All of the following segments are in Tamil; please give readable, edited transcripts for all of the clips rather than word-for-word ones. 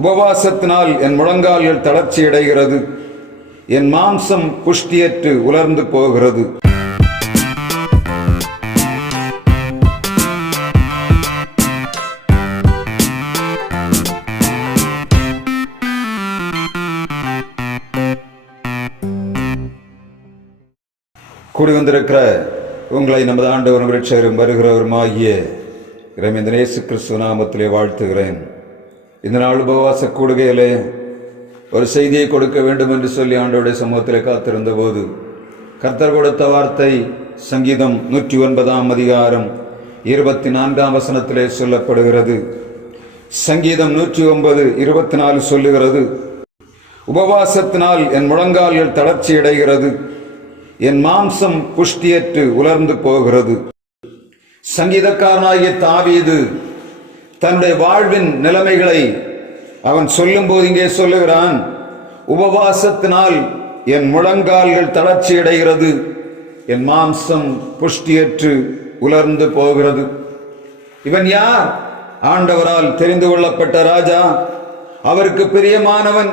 உபவாசத்தினால் என் முழங்கால்கள் தளர்ச்சி அடைகிறது, என் மாம்சம் புஷ்டியற்று உலர்ந்து போகிறது. கூடி வந்திருக்கிற உங்களை நமது ஆண்டவரும் இரட்சகரும் வருகிறவருமாகிய இறைமேந்தன் இயேசு கிறிஸ்துவ நாமத்திலே வாழ்த்துகிறேன். இந்த நாள் உபவாச கூடுகையிலே ஒரு செய்தியை கொடுக்க வேண்டும் என்று சொல்லி ஆண்டவருடைய சமூகத்திலே காத்திருந்த போது கர்த்தர் கொடுத்த வார்த்தை சங்கீதம் 109 அதிகாரம் 24 வசனத்திலே சொல்லப்படுகிறது. சங்கீதம் 109:24 சொல்லுகிறது, உபவாசத்தினால் என் முழங்கால்கள் தளர்ச்சி அடைகிறது, என் மாம்சம் புஷ்டியற்று உலர்ந்து போகிறது. சங்கீதக்காரனாகிய தாவீது தன்னுடைய வாழ்வின் நிலைமைகளை அவன் சொல்லும் போது இங்கே சொல்லுகிறான், உபவாசத்தினால் என் முழங்கால்கள் தளர்ச்சி அடைகிறது, என் மாம்சம் புஷ்டியற்று உலர்ந்து போகிறது. இவன் யார்? ஆண்டவரால் தெரிந்து கொள்ளப்பட்ட ராஜா, அவருக்கு பிரியமானவன்,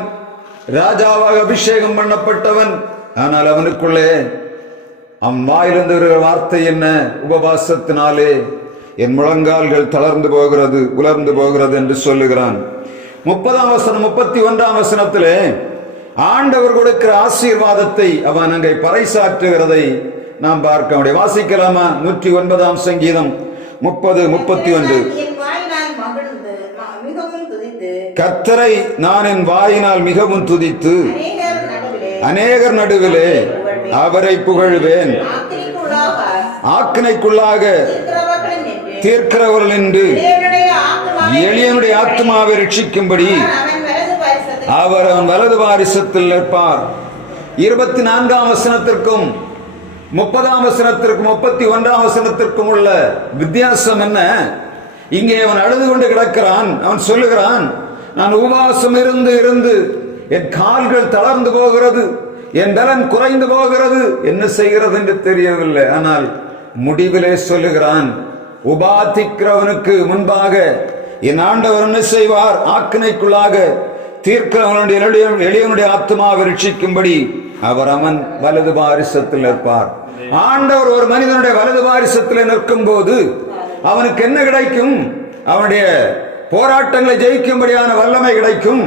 ராஜாவாக அபிஷேகம் பண்ணப்பட்டவன். ஆனால் அவனுக்குள்ளே அவன் வாயிலிருந்து வருகிற வார்த்தை என்ன? உபவாசத்தினாலே என் முழங்கால்கள் தளர்ந்து போகிறது, உலர்ந்து போகிறது என்று சொல்லுகிறான். 30ஆம் வசனம் 31ஆம் வசனத்திலே ஆண்டவர் கொடுக்கிற ஆசீர்வாதத்தை அவன் அங்கே பறைசாற்றுகிறதை நாம் பார்க்க முடியும். வாசிக்கலாமா? 109ஆம் சங்கீதம் 30-31. கர்த்தரை நான் என் வாயினால் மிகவும் துதித்து அநேகர் நடுவிலே அவரை புகழ்வேன். ஆக்கினைக்குள்ளாக தீர்க்கிறவர்கள் என்று எளியனுடைய ஆத்மாவை ரட்சிக்கும்படி அவர் அவன் வலது பாரிசத்தில் நிற்பார். 24ஆம் வசனத்திற்கும் 30ஆம் வசனத்திற்கும் 31ஆம் வசனத்திற்கும் உள்ள வித்தியாசம் என்ன? இங்கே அவன் அழுது கொண்டு கிடக்கிறான். அவன் சொல்லுகிறான், நான் உபவாசம் இருந்து என் கால்கள் தளர்ந்து போகிறது, என் பலன் குறைந்து போகிறது, என்ன செய்கிறது என்று தெரியவில்லை. ஆனால் முடிவிலே சொல்லுகிறான், உபாதிக்கிறவனுக்கு முன்பாக என் ஆண்டவர் என்ன செய்வார்? ஆக்கினைக்குள்ளாக தீர்க்கிறவனுடைய எளியனுடைய ஆத்மாவை ரட்சிக்கும்படி அவர் அவன் வலது பாரிசத்தில் நிற்பார். ஆண்டவர் ஒரு மனிதனுடைய வலது பாரிசத்தில் நிற்கும் போது அவனுக்கு என்ன கிடைக்கும்? அவனுடைய போராட்டங்களை ஜெயிக்கும்படியான வல்லமை கிடைக்கும்.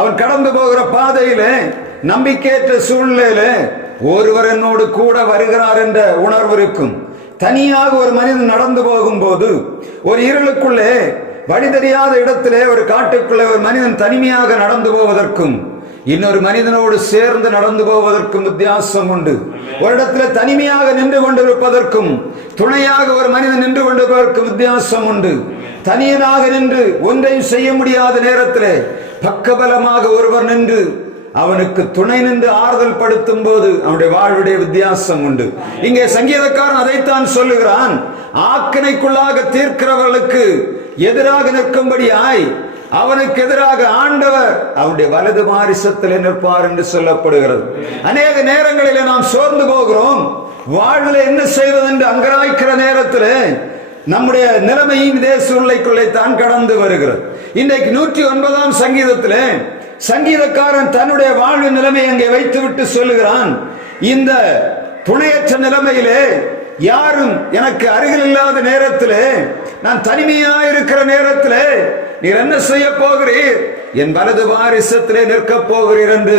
அவன் கடந்து போகிற பாதையிலே, நம்பிக்கையற்ற சூழ்நிலையில ஒருவர் என்னோடு கூட வருகிறார் என்ற உணர்வு இருக்கும். தனியாக ஒரு மனிதன் நடந்து போகும்போது, ஒரு இருளுக்குள்ளே வழி தெரியாத இடத்திலே, ஒரு காட்டுக்குள்ளே ஒரு மனிதன் தனிமையாக நடந்து போவதற்கும் இன்னொரு மனிதனோடு சேர்ந்து நடந்து போவதற்கும் வித்தியாசம் உண்டு. ஒரு இடத்துல தனிமையாக நின்று கொண்டிருப்பதற்கும் துணையாக ஒரு மனிதன் நின்று கொண்டிருப்பதற்கும் வித்தியாசம் உண்டு. தனியனாக நின்று ஒன்றையும் செய்ய முடியாத நேரத்திலே பக்கபலமாக ஒருவர் நின்று அவனுக்கு துணை நின்று ஆறுதல் படுத்தும் போது அவனுடைய வாழ்வுடைய வித்தியாசம் உண்டு. இங்கே சங்கீதக்காரன் அதைத்தான் சொல்லுகிறான், ஆக்கினைக்குள்ளாக தீர்க்கிறவர்களுக்கு எதிராக நிற்கும்படியாய் அவனுக்கு எதிராக ஆண்டவர் அவனுடைய வலது பாரிசத்திலே நிற்பார் என்று சொல்லப்படுகிறது. அநேக நேரங்களிலே நாம் சோர்ந்து போகிறோம். வாழ்வில் என்ன செய்வது என்று அங்கராய்க்கிற நேரத்திலே நம்முடைய நிலைமையும் இதே சூழ்நிலைக்குள்ளே தான் கடந்து வருகிறது. இன்றைக்கு 109ஆம் சங்கீதத்திலே சங்கீதக்காரன் தன்னுடைய வாழ்வு நிலைமை அங்கே வைத்துவிட்டு சொல்லுகிறான், இந்த துணையற்ற நிலைமையிலே, யாரும் எனக்கு அருகில் இல்லாத நேரத்திலே, நான் தனிமையாயிருக்கிற நேரத்திலே நீர் என்ன செய்ய போகிறீர்? என் வலது பாரிசத்திலே நிற்கப் போகிறீர் என்று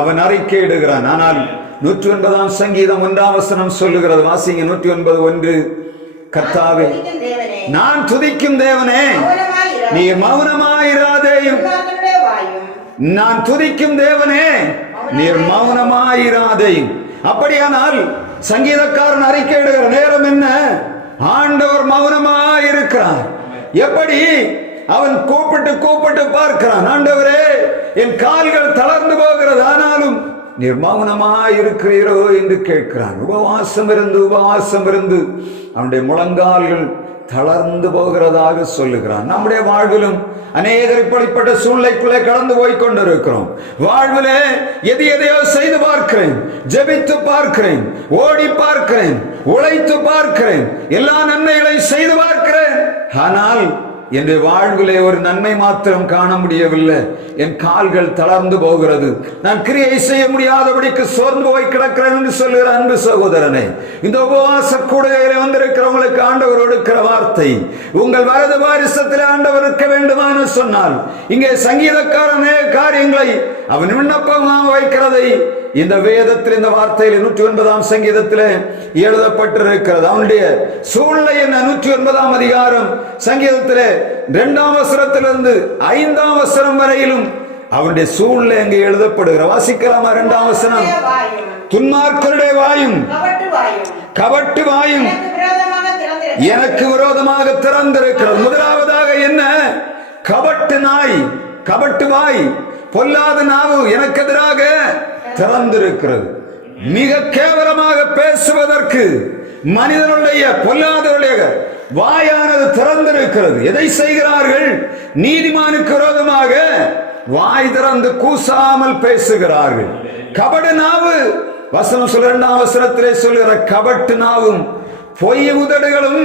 அவன் அறிக்கையிடுகிறான். ஆனால் 109ஆம் சங்கீதம் 1ஆம் வசனம் சொல்லுகிறது. வாசிங்க 109:1. கர்த்தாவே, நான் துதிக்கும் தேவனே, நீர் மௌனமாயிராதேயும். நான் துதிக்கும் தேவனே, நீர் மௌனமாயிராதேயும். அப்படியானால் சங்கீதக்காரன் அறிக்கையிடுகிற நேரம் என்ன? ஆண்டவர் மௌனமாயிருக்கிறார். எப்படி? அவன் கூப்பிட்டு பார்க்கிறான், ஆண்டவரே, என் கால்கள் தளர்ந்து போகிறது, ஆனாலும் நீர் மௌனமாயிருக்கிறீரோ என்று கேட்கிறான். உபவாசம் இருந்து அவனுடைய முழங்கால்கள் தளர்ந்து போகிறதாக சொல்லுகிறான். நம்முடைய வாழ்விலும் அநேகர் இப்படிப்பட்ட சூழ்நிலைக்குள்ளே கடந்து போய் கொண்டிருக்கிறோம். வாழ்விலே எதையோ செய்து பார்க்கிறேன், ஜெபித்து பார்க்கிறேன், ஓடி பார்க்கிறேன், உழைத்து பார்க்கிறேன், எல்லா நன்மைகளையும் செய்து பார்க்கிறேன். ஆனால் என் வாழ்விலே ஒரு நன்மை மாத்திரம் காண முடியவில்லை. என் கால்கள் தளர்ந்து போகிறது. நான் கிரியை செய்ய முடியாதபடிக்கு சோர்ந்து போய் கிடக்கிறேன் என்று சொல்லுகிற அன்பு சகோதரனை, இந்த உபவாச கூடுகையில வந்திருக்கிறவங்களுக்கு ஆண்டவர் கொடுக்கிற வார்த்தை, உங்கள் வரது வாரிசத்தில் ஆண்டவர் இருக்க வேண்டுமான்னு சொன்னால், இங்கே சங்கீதக்காரனே காரியங்களை அவன் விண்ணப்பமாக வைக்கிறதை இந்த வேதத்தில், இந்த வார்த்தையில் 109ஆம் சங்கீதத்தில் எழுதப்பட்டிருக்கிறது. அவனுடைய சூழ்நிலை என்ன? 109ஆம் அதிகாரம் சங்கீதத்தில் 2ஆம் வசனத்திலிருந்து 5ஆம் வசனம் வரையிலும் அவனுடைய சூழ்நிலை அங்கே எழுதப்படுகிற. வாசிக்கலாமா? 2ஆம் வசனம். துன்மார்க்கருடைய வாயும் கபட்டு வாயும் எனக்கு விரோதமாக திறந்திருக்கிறது. முதலாவதாக என்ன? கபட்டு நாய், கபட்டு வாய், பொல்லாத நாவு எனக்கு எதிராக திறந்திருக்கிறது. மிக கேவலமாக பேசுவதற்கு மனிதனுடைய பொல்லாதவருடைய வாயானது திறந்திருக்கிறது. எதை செய்கிறார்கள்? நீதிமானுக்கு விரோதமாக வாய் திறந்து கூசாமல் பேசுகிறார்கள். கபடு நாவு, வசனம் சொல்ல 2ஆம் வசனத்திலே சொல்லுகிற கபட்டு நாவும் பொய் உதடுகளும்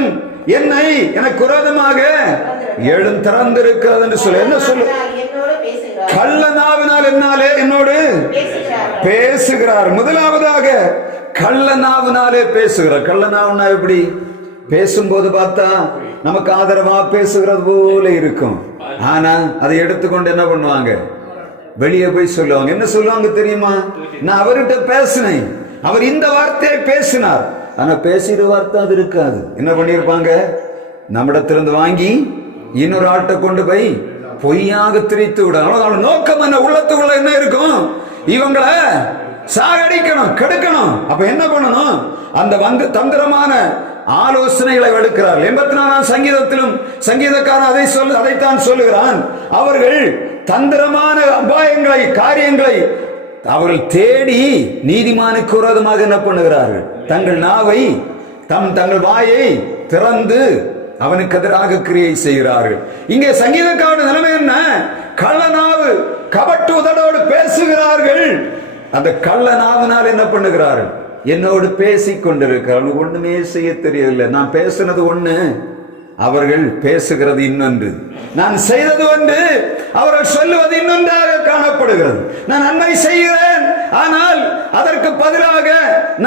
என்னை எனக்கு விரோதமாக திறந்திருக்கிறது என்று சொல்லு. என்ன சொல்லு? கள்ள நாவினால் என்னாலே என்னோடு பேசுகிறார். முதலாவதாக கள்ள நாவினாலே பேசுகிறார். கள்ள நாவுனா எப்படி? பேசும்போது பார்த்தா நமக்கு ஆதரவா பேசுகிறது போல இருக்கும். ஆனா அதை எடுத்துக்கொண்டு என்ன பண்ணுவாங்க? வெளியே போய் சொல்லுவாங்க. என்ன சொல்லுவாங்க தெரியுமா? நான் அவர்கிட்ட பேசினேன், அவர் இந்த வார்த்தையை பேசினார், ஆனா பேசிற வார்த்தை அது இருக்காது. என்ன பண்ணிருப்பாங்க? நம்மிடத்திலிருந்து வாங்கி இன்னொரு ஆட்டை கொண்டு போய் பொய்யாக திரித்து விட. நோக்கம் என்ன? உள்ளத்துக்குள்ள என்ன இருக்கும்? இவங்களை சாகடிக்கணும், கெடுக்கணும். அப்ப என்ன பண்ணணும்? அந்த வந்து தந்திரமான ஆலோசனைகளை எடுக்கிறார். 84ஆம் சங்கீதத்திலும் சங்கீதக்காரன் அதைத்தான் சொல்லுகிறான். அவர்கள் தந்திரமான அபாயங்களை, காரியங்களை அவர்கள் தேடி நீதிமானுக்கு விரோதமாக என்ன பண்ணுகிறார்கள்? தங்கள் நாவை, தங்கள் வாயை திறந்து அவனுக்கு எதிராக கிரியை செய்கிறார்கள். இங்கே சங்கீதக்காரன் நிலைமை என்ன? கள்ள நாவு, கபட்டு உதடோடு பேசுகிறார்கள். அந்த கள்ள நாவினால் என்ன பண்ணுகிறார்கள்? என்னோடு பேசிக் கொண்டிருக்கிறார்கள். ஒண்ணுமே செய்ய தெரியவில்லை. நான் பேசுனது ஒண்ணு, அவர்கள் பேசுகிறது இன்னொன்று. நான் செய்தது ஒன்று, அவர்கள் சொல்லுவது இன்னொன்றாக காணப்படுகிறது. நான் நன்மை செய்கிறேன், ஆனால் அதற்கு பதிலாக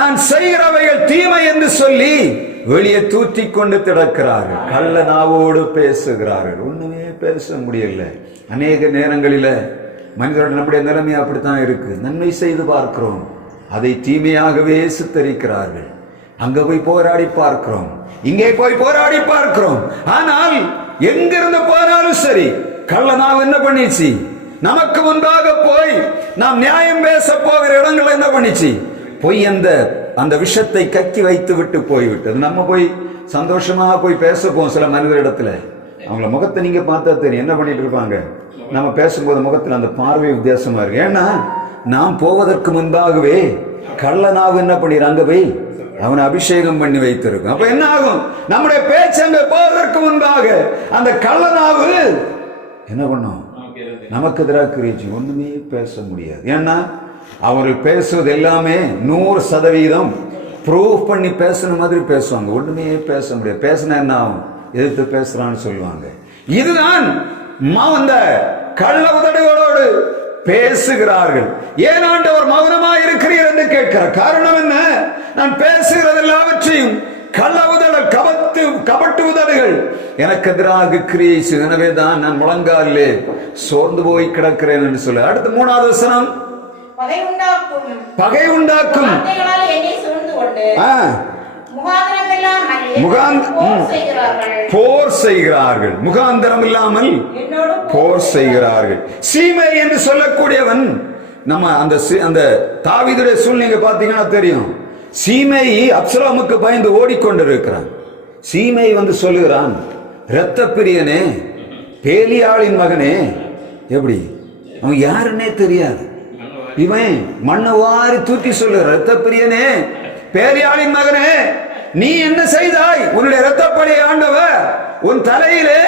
நான் செய்கிறவைகள் தீமை என்று சொல்லி வெளியே தூற்றி கொண்டு திடக்கிறார்கள். கள்ள நாவோடு பேசுகிறார்கள். ஒண்ணுமே பேச முடியல. அநேக நேரங்களில மனிதர்கள் நம்முடைய நிலைமை அப்படித்தான் இருக்கு. நன்மை செய்து பார்க்கிறோம், அதை தீமையாகவே சித்தரிக்கிறார்கள். அங்க போய் போராடி பார்க்கிறோம், இங்கே போய் போராடி பார்க்கிறோம். ஆனால் எங்கிருந்து போனாலும் சரி, கள்ள நாவு என்ன பண்ணிச்சு? நமக்கு முன்பாக போய் நாம் நியாயம் பேச போகிற இடங்கள் என்ன பண்ணிச்சு? போய் அந்த விஷத்தை கக்கி வைத்து விட்டு போய்விட்டது. நம்ம போய் சந்தோஷமா போய் பேச போவோம். சில மனிதர் இடத்துல அவங்கள முகத்தை நீங்க பார்த்தா தெரியும் என்ன பண்ணிட்டு இருப்பாங்க. நம்ம பேசும்போது முகத்தில் அந்த பார்வை வித்தியாசமா இருக்கு. ஏன்னா நாம் போவதற்கு முன்பாகவே கள்ள நாவு என்ன பண்ணிடு? அங்க போய் அவனை அபிஷேகம் பண்ணி வைத்திருக்கும். அப்ப என்ன ஆகும்? நம்முடைய பேச்சு அங்க போவதற்கு முன்பாக அந்த கள்ள நாவு என்ன பண்ணும்? நமக்கு எதிராக கிரிச்சு ஒண்ணுமே பேச முடியாது. ஏன்னா அவர்கள் பேசுவது எல்லாமே 100% ப்ரூவ் பண்ணி பேசுன மாதிரி பேசுவாங்க. ஒண்ணுமே பேச முடியாது. பேசினா என்ன ஆகும்? எதிர்த்து பேசுறான்னு சொல்லுவாங்க. இதுதான் அந்த கள்ள உதடுகளோடு பேசுகிறார்கள். ஏன் ஆண்டவர் மௌனமா இருக்கிறீர் என்று கேட்கிறார். காரணம் என்ன? நான் பேசுகிறது எல்லாவற்றையும் கள்ள உதடல், கபட்டு உதடுகள் எனக்கு எதிராக கிரியை. எனவே தான் நான் முழங்காலே சோர்ந்து போய் கிடக்கிறேன் என்று சொல்ல. அடுத்து 3ஆவது வசனம். பகை உண்டாக்கும் போர் செய்கிறார்கள். முகாந்திரம் இல்லாமல் போர் செய்கிறார்கள். சீமை என்று சொல்லக்கூடியவன் நம்ம அந்த தாவீதுடைய சூழ்நிலை பார்த்தீங்கன்னா தெரியும். சீமை அப்சலோமுக்கு பயந்து ஓடிக்கொண்டிருக்கிறான். சீமை வந்து சொல்லுகிறான், இரத்த பிரியனே, பேலியாளின் மகனே. எப்படி? அவன் யாருன்னே தெரியாது. இவன் மண்ணவாரி தூக்கி சொல்லுற, இரத்த பிரியனே, பேலியாளின் மகனே, நீ என்ன செய்தாய்? உன்னுடைய இரத்தப்படி ஆண்டவர் உன் தலையிலே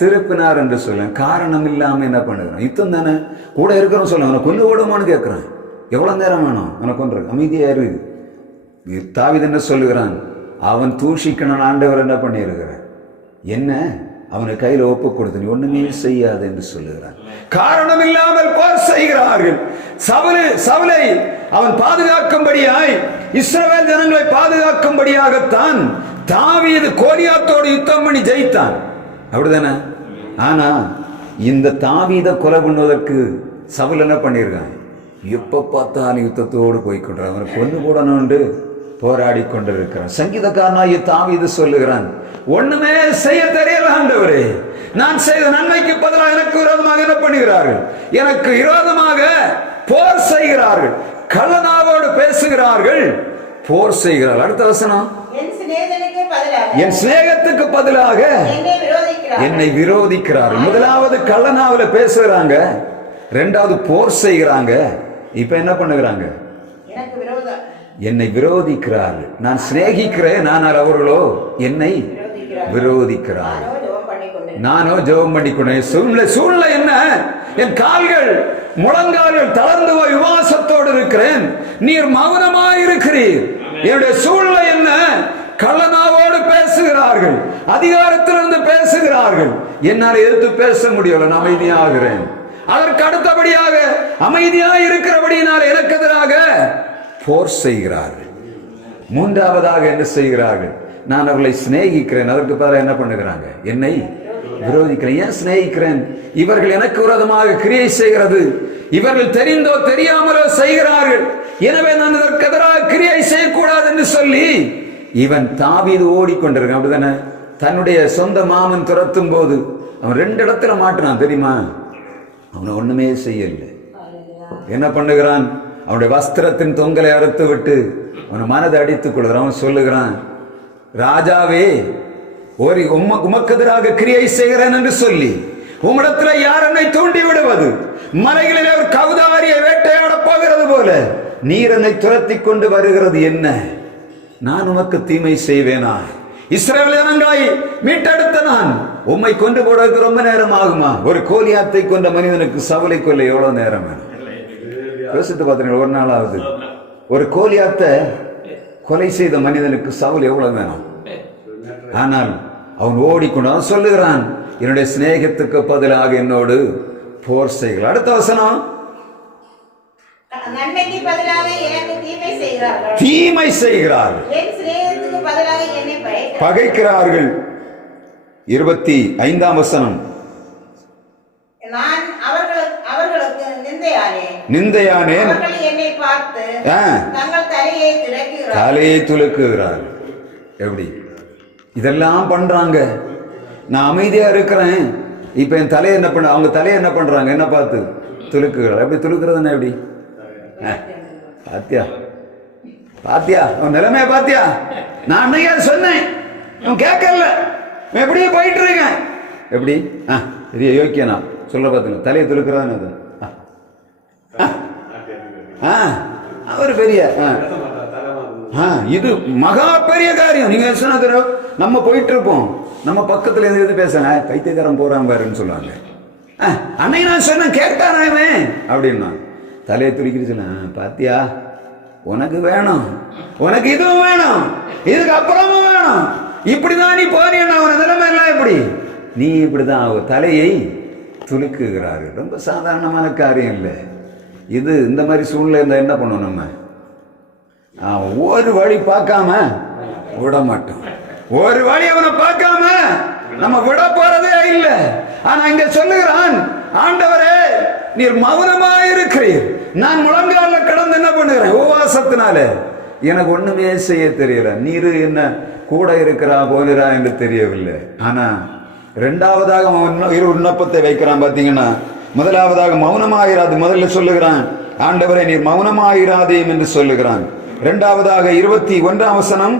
திருப்பினார் என்று சொல்ல. காரணம் இல்லாம என்ன பண்ணுகிறான்? யுத்தம் தானே, கூட இருக்கிறோம் சொல்ல. அவனை கொண்டு விடுமான்னு கேட்கிறான். எவ்வளவு நேரம் வேணும் அவனை கொண்டு? அமைதியா இரு. தாவீது என்ன சொல்லுகிறான்? அவன் தூஷிக்கணும். ஆண்டவர் என்ன பண்ணியிருக்கிறார்? என்ன அவனை கையில் ஒப்பு கொடுத்து நீ ஒண்ணுமே செய்யாது என்று சொல்லுகிறான். காரணம் இல்லாமல் போர் செய்கிறார்கள். சவுலை அவன் பாதுகாக்கும்படியாய், இஸ்ரவேல் ஜனங்களை பாதுகாக்கும்படியாகத்தான் தாவீது கோலியாத்தோடு யுத்தம் பண்ணி ஜெயித்தான். அப்படிதானே? ஆனா இந்த தாவீதை கொலை பண்ணுவதற்கு சவுல் என்ன பண்ணிருக்கான்? எப்ப பார்த்தாலும் யுத்தத்தோடு போய்கொண்டான். அவனை கொண்டு போடணும்னு போராடி கொண்டிருக்கிறான். சங்கீதக்காரனாகிய தாவீது சொல்லுகிறான், ஒண்ணுமே செய்ய தெரியல ஆண்டவரே, நான் செய்த நன்மைக்கு பதிலாக எனக்கு விரோதமாக என்ன பண்ணுகிறார்கள்? எனக்கு விரோதமாக போர் செய்கிறார்கள், கள்ளனாவோடு பேசுகிறார்கள், போர் செய்கிறார்கள். அடுத்த வசனம், என் சிநேகத்துக்கு பதிலாக என்னை விரோதிக்கிறார்கள். முதலாவது கள்ளனாவில பேசுகிறாங்க, ரெண்டாவது போர் செய்கிறாங்க, இப்ப என்ன பண்ணுகிறாங்க? என்னை விரோதிக்கிறார்கள். நான் சிநேகிக்கிறேன், ஆனால் அவர்களோ என்னை விரோதிக்கிறார்கள். நானோ ஜெபம் பண்ணிக்கொண்டேன். சூழ்நிலை என்ன? என் கால்கள் முழங்கால்கள் தளர்ந்து போய் உபவாசத்தோடு இருக்கிறேன், நீர் மௌனமாயிருக்கிறீர். என்னுடைய சூழ்நிலை என்ன? கள்ளனாவோடு பேசுகிறார்கள், அதிகாரத்திலிருந்து பேசுகிறார்கள், என்னால் எதிர்த்து பேச முடியல, நான் அமைதியாகிறேன். அதற்கு அடுத்தபடியாக அமைதியாக இருக்கிறபடியினால் எனக்கு எதிராக போர் செய்கிறார்கள். மூன்றாவதாக என்ன செய்கிறார்கள்? நான் அவர்களை சிநேகிக்கிறேன், அதற்கு பதிலாக என்ன பண்ணுகிறாங்க? என்னை விரோதிக்கிறேன். ஏன் சிநேகிக்கிறேன்? இவர்கள் எனக்கு விரோதமாக கிரியை செய்கிறது, இவர்கள் தெரிந்தோ தெரியாமலோ செய்கிறார்கள், எனவே நான் இதற்கு எதிராக கிரியை செய்யக்கூடாது என்று சொல்லி இவன் தாவீது ஓடிக்கொண்டிருக்கான். அப்படிதானே? தன்னுடைய சொந்த மாமன் துரத்தும் போது அவன் 2 இடத்துல மாட்டினான் தெரியுமா? அவனை ஒண்ணுமே செய்யல. என்ன பண்ணுகிறான்? அவனுடைய வஸ்திரத்தின் தொங்கலை அறுத்து விட்டு அவனை மனதை அடித்துக் கொள்கிறான். அவன் சொல்லுகிறான், ராஜாவே, உமக்கு எதிராக கிரியை செய்கிறேன் என்று சொல்லி உம்மிடத்துல யார் என்னை தூண்டி விடுவது? மலைகளில் ஒரு கவுதாரியை வேட்டையாட போகிறது போல நீர் என்னை துரத்தி கொண்டு வருகிறது என்ன? நான் உமக்கு தீமை செய்வேனா? இஸ்ரவேல் ஜனங்களை மீட்டெடுத்த நான் உம்மை கொண்டு போடுவதற்கு ரொம்ப நேரம் ஆகுமா? ஒரு கோலியாத்தை கொண்ட மனிதனுக்கு சவுலை கொல்ல எவ்வளவு நேரம் வேணும்? யோசித்து பார்த்தீங்க, ஒரு நாளாவது ஒரு கோலியாத்தை கொலை செய்த மனிதனுக்கு சவுல் எவ்வளவு வேணும்? ஆனால் அவன் ஓடிக்கொண்டு சொல்லுகிறான், என்னுடைய சிநேகத்துக்கு பதிலாக என்னோடு போர் செய்கிறார். அடுத்த வசனம், நன்மைக்கு பதிலாக எனக்கு தீமை செய்கிறார்கள், என் சிநேகத்துக்கு பதிலாக என்னை பகைக்கிறார்கள். 25ஆம் வசனம், நான் அவர்களுக்கு நிந்தையானேன், அவர்கள் என்னை பார்த்து தங்கள் தலையை துலக்குகிறார்கள். எப்படி இதெல்லாம் பண்றாங்க? நான் அமைதியா இருக்கிறேன், இப்ப என் தலையை என்ன பண்ண, அவங்க தலையை என்ன பண்றாங்க? என்ன பார்த்து துலுக்குகிறார். எப்படி துலுக்குறதுன்னா எப்படி? பாத்தியா அவன் நிலைமைய பாத்தியா? நான் அன்னைக்கே சொன்னேன், அவன் கேட்கல, எப்படியே போயிட்டு இருக்கேன். எப்படி பெரிய யோக்கியனா சொல்ல பாத்துங்க, தலையை துலுக்குறதானது அவர் பெரிய இது மகா பெரிய காரியம். நீங்க சொன்ன நம்ம போயிட்டு இருப்போம், நம்ம பக்கத்துல எது பேசுங்க, பைத்தியக்காரன் போறான் பாருன்னு சொல்லுவாங்க. அன்னைக்கு நான் சொன்னேன், கேட்டானே அப்படின்னா தலையை துளிக்கிட்டு சொன்ன, பாத்தியா உனக்கு வேணும், உனக்கு இதுவும் வேணும், இதுக்கு அப்புறமும் வேணும், இப்படிதான் நீ போறீன்னா அவன நிலைமை எல்லாம் எப்படி? நீ இப்படிதான் தலையை துலுக்குகிறார்கள். ரொம்ப சாதாரணமான காரியம் இல்லை இது. இந்த மாதிரி சூழ்நிலை இருந்தா என்ன பண்ணுவோம்? நம்ம ஒரு வழி பார்க்காம விட மாட்டோம், ஒரு வழி அவனை பார்க்காம நம்ம விட போறதே இல்லை. ஆனா இங்க சொல்லுகிறான், ஆண்டவரே நீர் மௌனமாயிருக்கிறீர், நான் முழங்கால கடந்து என்ன பண்ணுகிறேன்? உபவாசத்தினால எனக்கு ஒண்ணுமே செய்ய தெரியல, நீரு என்ன கூட இருக்கிறா போகிறா என்று தெரியவில்லை. ஆனா இரண்டாவதாக இரு விண்ணப்பத்தை வைக்கிறான் பாத்தீங்கன்னா, முதலாவதாக மௌனமாயிராது முதல்ல சொல்லுகிறான், ஆண்டவரை நீர் மௌனமாயிராதேயும் என்று சொல்லுகிறான். இரண்டாவதாக 21ஆம் வசனம்,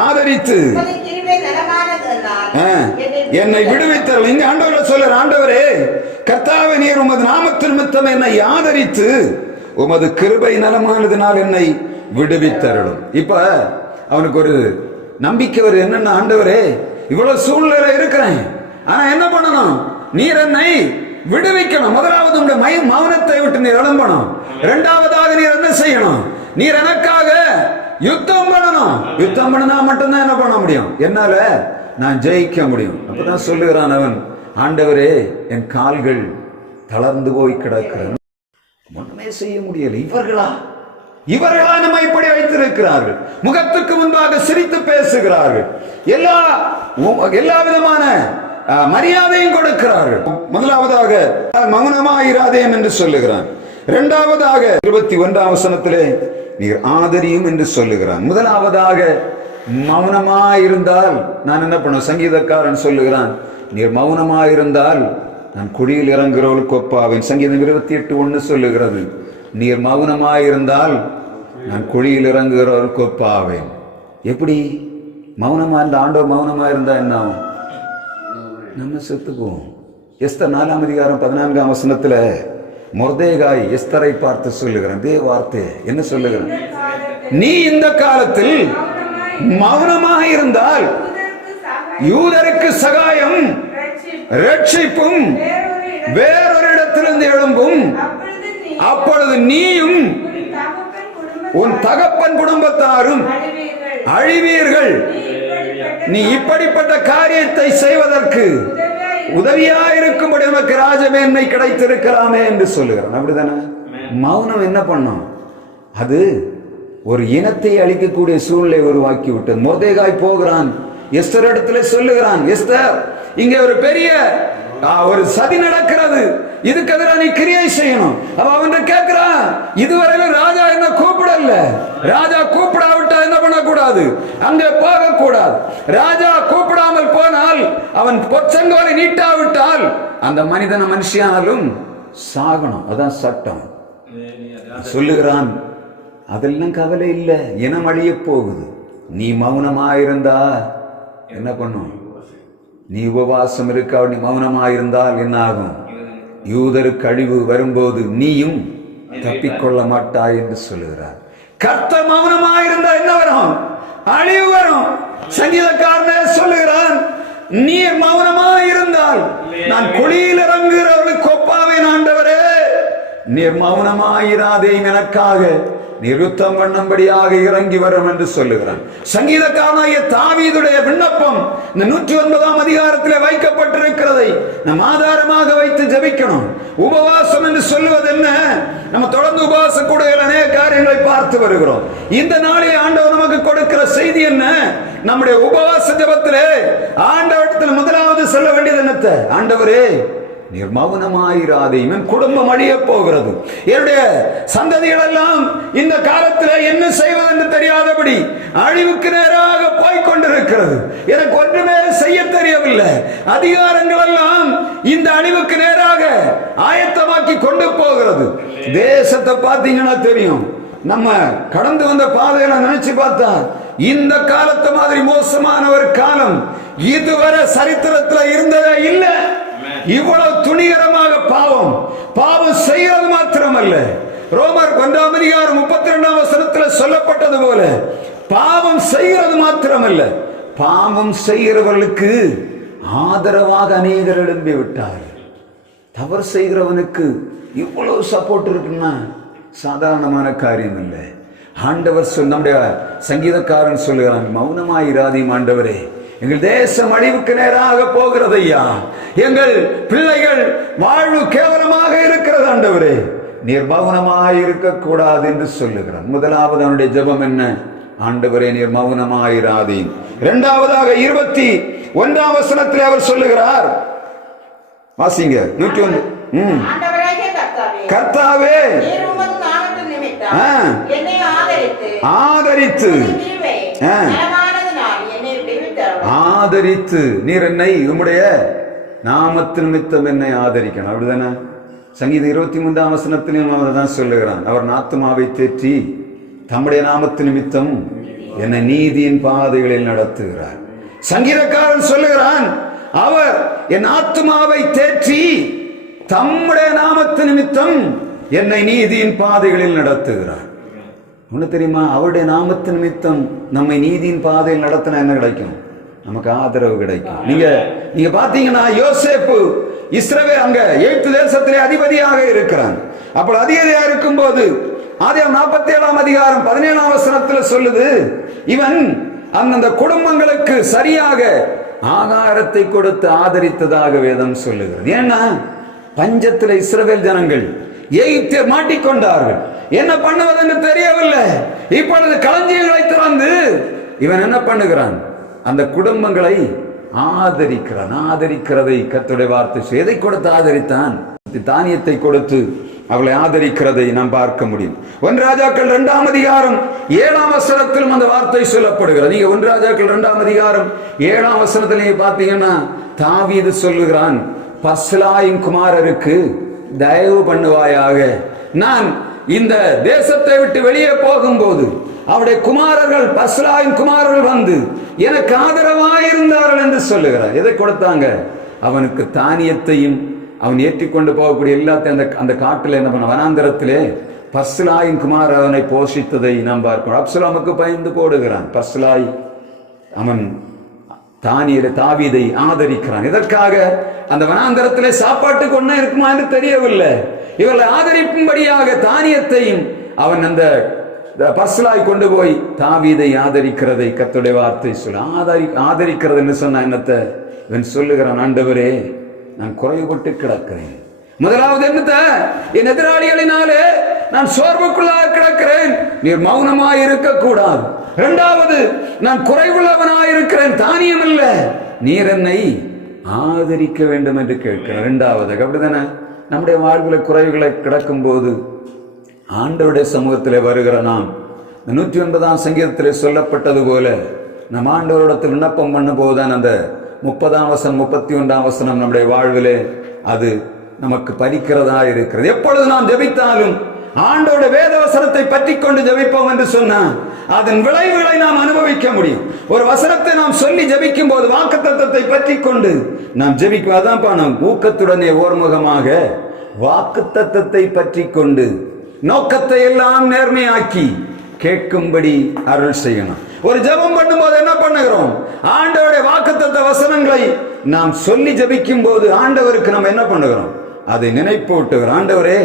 ஆதரித்து என்னை விடுவித்தல். இங்க ஆண்டவரை சொல்ற, ஆண்டவரே கர்த்தாவே நீர் உமது நாமத்தின் நிமித்தம் என்னை ஆதரித்து உமது கிருபை நலமானதினால் என்னை விடுவித்தருளும். இப்ப அவனுக்கு ஒரு நம்பிக்கை வருது, என்னன்னா ஆண்டவரே இவ்வளவு சூழ்நிலை இருக்கிறேன், ஆனா என்ன பண்ணணும்? நீர் என்னை விடுவிக்கணும். முதலாவது உங்க மௌனத்தை விட்டு நீர் எழும்பணும். இரண்டாவதாக நீர் என்ன செய்யணும்? நீர் எனக்காக யுத்தம் பண்ணணும். யுத்தம் பண்ணா மட்டும்தான் என்ன பண்ண முடியும், என்னால நான் ஜெயிக்க முடியும். அப்பதான் சொல்லுகிறான் அவன், ஆண்டவரே என் கால்கள் தளர்ந்து போய் கிடக்கிறேன், ஒண்ணுமே செய்ய முடியல. இவர்களா நம்ம இப்படி வைத்திருக்கிறார்கள். முகத்துக்கு முன்பாக சிரித்து பேசுகிறார்கள், எல்லா விதமான மரியாதையும் கொடுக்கிறார்கள். முதலாவதாக மௌனமாயிராதேன் என்று சொல்லுகிறான். இரண்டாவதாக 21ஆம் வசனத்திலே நீர் ஆதரியும் என்று சொல்லுகிறான். முதலாவதாக மௌனமாயிருந்தால் நான் என்ன பண்ணுவேன், சங்கீதக்காரன் சொல்லுகிறான், நீர் மௌனமாயிருந்தால் நான் குழியில் இறங்குறவளுக்கு ஒப்பாவேன். சங்கீதம் 28:1 சொல்லுகிறது, நீர் மௌனமாயிருந்தால் நான் குழியில் இறங்குகிறவளுக்கு ஒப்பாவேன். எப்படி மௌனமா இருந்த ஆண்டவர் மௌனமா இருந்தா என்ன ஆகும், நம்ம செத்து போவோம். எஸ்தர் 4ஆம் அதிகாரம் 14ஆம் வசனத்துல மொர்தேகாய் எஸ்தரை பார்த்து சொல்லுகிறான் இதே வார்த்தை. என்ன சொல்லுகிறான், நீ இந்த காலத்தில் மௌனமாக இருந்தால் யூதருக்கு சகாயம் ரட்சிப்பும் வேறொரு இடத்திலிருந்து எழும்பும், அப்பொழுது நீயும் உன் தகப்பன் குடும்பத்தாரும் அழிவீர்கள். நீ இப்படிப்பட்ட காரியத்தை செய்வதற்கு உதவியாயிருக்கும்படி உனக்கு ராஜமேன்மை கிடைத்திருக்கலாமே என்று சொல்லுகிறான். அப்படிதானே? மௌனம் என்ன பண்ணும், அது ஒரு இனத்தை அழிக்கக்கூடிய சூழ்நிலை உருவாக்கி விட்டது. மொர்தேகாய் போகிறான், எஸ்தர் இடத்துல சொல்லுகிறான், எஸ்தர் இங்க ஒரு பெரிய ஒரு சதி நடக்கிறது, இதுக்கு எதிராக நீ கிரியை செய்யணும். அவன் கேட்கிறான், இதுவரையிலும் ராஜா என்ன கூப்பிடல, ராஜா கூப்பிடாவிட்டா என்ன பண்ணக்கூடாது, அங்கே போக கூடாது. ராஜா கூப்பிடாமல் போனால், அவன் பொற்சங்கோலை நீட்டாவிட்டால் அந்த மனுஷியானாலும் சாகணும். அதான் சட்டம். சொல்லுகிறான், அதெல்லாம் கவலை இல்லை, இனம் அழிய போகுது. நீ மௌனமாயிருந்தா என்ன பண்ணும், நீ உபவாசம் இருக்கா, நீ மௌனமாயிருந்தால் என்ன ஆகும், யூதருக்கு அழிவு வரும்போது நீயும் தப்பிக்கொள்ள மாட்டாய் என்று சொல்லுகிறார். கர்த்தர் மௌனமாயிருந்தா என்ன வரும், அழிவு வரும். சங்கீதக்காரனே சொல்லுகிறான், நீர் மௌனமாயிருந்தால் நான் குழியில் இறங்குகிறவர்களுக்கு ஒப்பாவேன். ஆண்டவரே நீர் மௌனமாயிராதே, எனக்காக நிறுத்தம் பண்ணும்படியாக இறங்கி வரும் என்று சொல்லுகிறான். சங்கீதக்காரனாகிய தாவீதுடைய விண்ணப்பம் இந்த 109ஆம் அதிகாரத்திலே வைக்கப்பட்டிருக்கிறதை நம் ஆதாரமாக வைத்து ஜெபிக்கணும். உபவாசம் என்று சொல்லுவது என்ன, நம்ம தொடர்ந்து உபவாச கூட அநேக காரியங்களை பார்த்து வருகிறோம். இந்த நாளே ஆண்டவர் நமக்கு கொடுக்கிற செய்தி என்ன, நம்முடைய உபவாச ஜெபத்திலே ஆண்டவரிடத்தில் முதலாவது சொல்ல வேண்டியது என்னத்தை, ஆண்டவரே நீர் மௌனமாயிராதே, என் குடும்பம் அழிய போகிறது, என்னுடைய சந்ததிகள் எல்லாம் இந்த காலத்தில் என்ன செய்வது என்று தெரியாதபடி அழிவுக்கு நேராக போய்கொண்டிருக்கிறது, எனக்கு ஒன்றுமே செய்ய தெரியவில்லை, அதிகாரங்கள் எல்லாம் இந்த அழிவுக்கு நேராக ஆயத்தமாக்கி கொண்டு போகிறது. தேசத்தை பார்த்தீங்கன்னா தெரியும், நம்ம கடந்து வந்த பாதையில நினைச்சு பார்த்தா இந்த காலத்து மாதிரி மோசமான ஒரு காலம் இதுவரை சரித்திரத்தில் இருந்ததே இல்லை. இவ்வளவு துணிகரமாக பாவம் செய்வது மாத்திரமல்ல, ரோமர் 1ஆம் அதிகாரம் 32ஆம் வசனத்தில் சொல்லப்பட்டது போல பாவம் செய்கிறது மாத்திரமல்ல, பாவம் செய்கிறவர்களுக்கு ஆதரவாக அநேகர் எழும்பி விட்டார்கள். தவறு செய்கிறவனுக்கு இவ்வளவு சப்போர்ட் இருக்குன்னா சாதாரணமான காரியம் இல்லை. ஆண்டவர் நம்முடைய சங்கீதக்காரன் சொல்லுகிறான், மௌனமாயிராதீம் ஆண்டவரே, எங்கள் தேசம் அழிவுக்கு நேராக போகிறது ஐயா, எங்கள் பிள்ளைகள் வாழ்வு கேவலமாக இருக்கிறது ஆண்டவரே, நீர் மௌனமாயிருக்க கூடாது என்று சொல்லுகிறார். முதலாவது அவனுடைய ஜெபம் என்ன, ஆண்டவரே நீர் மௌனமாயிராதீம். இரண்டாவதாக 21ஆம் வசனத்தில் அவர் சொல்லுகிறார், வாசிங்க 101. கர்த்தாவே ஆதரித்து நீர் என்னை உம்முடைய நாமத்தின் நிமித்தம் என்னை ஆதரிக்கணும். அப்படிதானே? சங்கீதம் 23ஆம் வசனத்திலும் அவர் தான் சொல்லுகிறான், அவர் ஆத்துமாவை தேற்றி தம்முடைய நாமத்தின் நிமித்தம் என்னை நீதியின் பாதைகளில் நடத்துகிறார். சங்கீதக்காரன் சொல்லுகிறான், அவர் என் ஆத்துமாவை தேற்றி தம்முடைய நாமத்தின் நிமித்தம் என்னை நீதியின் பாதைகளில் நடத்துகிறார். ஒண்ணு தெரியுமா, அவருடைய நாமத்தின் நிமித்தம் நம்மை நீதியின் பாதையில் நடத்தினா என்ன கிடைக்கும், நமக்கு ஆதரவு கிடைக்கும். நீங்க பாத்தீங்கன்னா யோசேப்பு இஸ்ரவேல் அங்க எகிப்து தேசத்திலே அதிபதியாக இருக்கிறான். அப்போ அதிபதியாக இருக்கும்போது ஆதியாகமம் 47 அதிகாரம் 17 வசனத்துல சொல்லுது, இவன் அந்த குடும்பங்களுக்கு சரியாக ஆகாரத்தை கொடுத்து ஆதரித்ததாக வேதம் சொல்லுகிறது. ஏன்னா பஞ்சத்தில் இஸ்ரவேல் ஜனங்கள் எகிப்தியர் மாட்டிக்கொண்டார்கள். என்ன பண்ணுவதென்று தெரியவில்லை. இப்பொழுது களஞ்சியங்களை திறந்து இவன் என்ன பண்ணுகிறான்? அந்த குடும்பங்களை ஆதரிக்கிறான். ஆதரிக்கிறதை கர்த்தருடைய வார்த்தை எதை கொடுத்து ஆதரித்தான்? தானியத்தை கொடுத்து அவளை ஆதரிக்கிறதை நாம் பார்க்க முடியும். 1 ராஜாக்கள் 2 அதிகாரம் 7 வசனத்திலும் அந்த வார்த்தை சொல்லப்படுகிறது. நீங்க 1 ராஜாக்கள் 2 அதிகாரம் 7 வசனத்தில் நீங்க பார்த்தீங்கன்னா தாவீது சொல்லுகிறான், பஸ்லாயின் குமாரருக்கு தயவு பண்ணுவாயாக, நான் இந்த தேசத்தை விட்டு வெளியே போகும்போது அவருடைய குமாரர்கள் பஸ்லாயின் குமாரர்கள் வந்து எனக்கு ஆதரவாயிருந்தார்கள் என்று சொல்லுகிறார். எதை கொடுத்தாங்க? அவனுக்கு தானியத்தையும் அவன் ஏற்றிக்கொண்டு போகக்கூடிய எல்லாத்தையும் அந்த காட்டில் என்ன பண்ண வனாந்தரத்திலே பஸ்லாயின் குமார் அவனை போஷித்ததை நாம் பார்க்கிறோம். அப்சலோமுக்கு பயந்து போடுகிறான். பஸ்லாய் அவன் தாவீதை ஆதரிக்கிறான். இதற்காக அந்த வனாந்தரத்திலே சாப்பாட்டுக்கு ஒண்ணே இருக்குமா என்று தெரியவில்லை. இவர்களை ஆதரிக்கும்படியாக தானியத்தையும் அவன் அந்த பஸ்லாய் கொண்டு போய் தாவீதை ஆதரிக்கிறதை கர்த்தருடைய வார்த்தை சொல்ல ஆதரிக்கிறது என்று சொன்ன என்னத்தை இவன் சொல்லுகிறான், ஆண்டவரே நான் குறைவுபட்டு கிடக்கிறேன். முதலாவது என்னத்த, என் எதிராளிகளினாலே நான் சோர்வுக்குள்ளாக கிடக்கிறேன், நீர் மௌனமாய் இருக்க கூடாது. இரண்டாவது, நான் குறைவுள்ளவனாயிருக்கிறேன், தானியம் அல்ல, நீர் என்னை ஆதரிக்க வேண்டும் என்று கேட்கிறேன். இரண்டாவது அப்படித்தானே நம்முடைய வாழ்வில் குறைவுகளை கிடக்கும் போது ஆண்டவருடைய சமூகத்திலே வருகிற நாம் 109 சங்கீதத்திலே சொல்லப்பட்டது போல நம் ஆண்டவரிடத்தில் விண்ணப்பம் பண்ணும் போதுதான் அந்த 30 வசனம் 31 வசனம் நம்முடைய வாழ்விலே அது நமக்கு பலிக்கிறதா இருக்கிறது. எப்பொழுது நாம் ஜெபித்தாலும் ஆண்டவருடைய வேத வசனத்தை பற்றி கொண்டு ஜெபிப்போம் என்று சொன்னா அதன் விளைவுகளை நாம் அனுபவிக்க முடியும். ஒரு வசனத்தை நாம் சொல்லி ஜெபிக்கும் போது வாக்குத்தத்தத்தை பற்றி கொண்டு நாம் ஜெபிக்கும். அதான் நாம் ஊக்கத்துடனே ஓர்முகமாக வாக்குத்தத்தத்தை பற்றி கொண்டு நோக்கத்தை எல்லாம் நேர்மையாக்கி கேட்கும்படி அருள் செய்யணும். ஒரு ஜெபம் பண்ணும்போது என்ன பண்ணுகிறோம்? ஆண்டவருடைய வாக்குத்தத்த வசனங்களை நாம் சொல்லி ஜெபிக்கும் போது ஆண்டவருக்கு நம்ம என்ன பண்ணுகிறோம்? அதை நினைப்பூட்டுகிறோம். ஆண்டவரே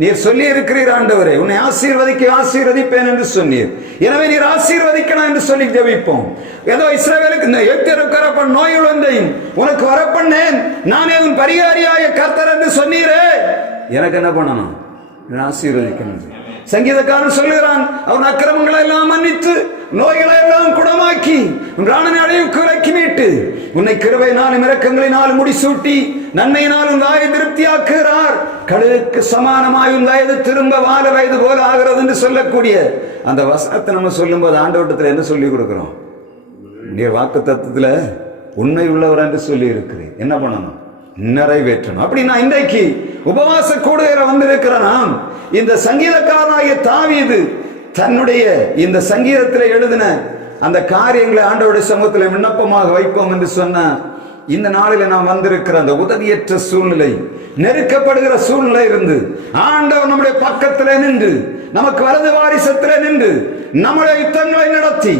நீர் சொல்லி இருக்கிறீர், ஆண்டவரே உன்னை ஆசீர்வதிப்பேன் என்று சொன்னீர், எனவே நீர் ஆசீர்வதிக்கணும் என்று சொல்லி ஜெபிப்போம். ஏதோ இஸ்ரவேலுக்கு நோய் வந்தையும் உனக்கு வரப்பண்ணேன், நானே உன் பரிகாரியாய கர்த்தர் என்று சொன்னீரே, எனக்கு என்ன பண்ணணும்? ஆசீர்வதிக்கணும். சங்கீதக்காரன் சொல்லுகிறான், அவன் அக்கிரமங்களை எல்லாம் மன்னித்து நோய்களை எல்லாம் குணமாக்கி உன் பிராணனை அடைவுக்கு விலக்கி மீட்டு உன்னை கிருபையினாலும் இரக்கங்களினாலும் முடிசூட்டி நன்மையினாலும் வாயை திருப்தியாக்குகிறார். கழுகுக்கு சமானமாய் உன் வயது திரும்ப வாழ வயது போல ஆகிறது என்று சொல்லக்கூடிய அந்த வசனத்தை நம்ம சொல்லும் போது ஆண்டவட்டத்தில் என்ன சொல்லி கொடுக்கிறோம்? நீர் வாக்கு தத்துவத்துல உண்மை உள்ளவர் என்று சொல்லி இருக்கிறேன், என்ன பண்ணணும்? நிறைவேற்றணும். அப்படின்னா இன்றைக்கு உபவாச கூடுகிற வந்திருக்கிற நாம் இந்த சங்கீதக்காரனாகிய தாவீது தன்னுடைய இந்த சங்கீதத்தில் எழுதின அந்த காரியங்களை ஆண்டவருடைய சமூகத்தில் விண்ணப்பமாக வைப்போம் என்று சொன்ன இந்த நாளில் நாம் வந்திருக்கிற அந்த உதவியற்ற சூழ்நிலை, நெருக்கப்படுகிற சூழ்நிலை இருந்து ஆண்டவர் நம்முடைய பக்கத்திலே நின்று நமக்கு வலது வாரிசத்திலே நின்று நம்முடைய யுத்தங்களை நடத்தி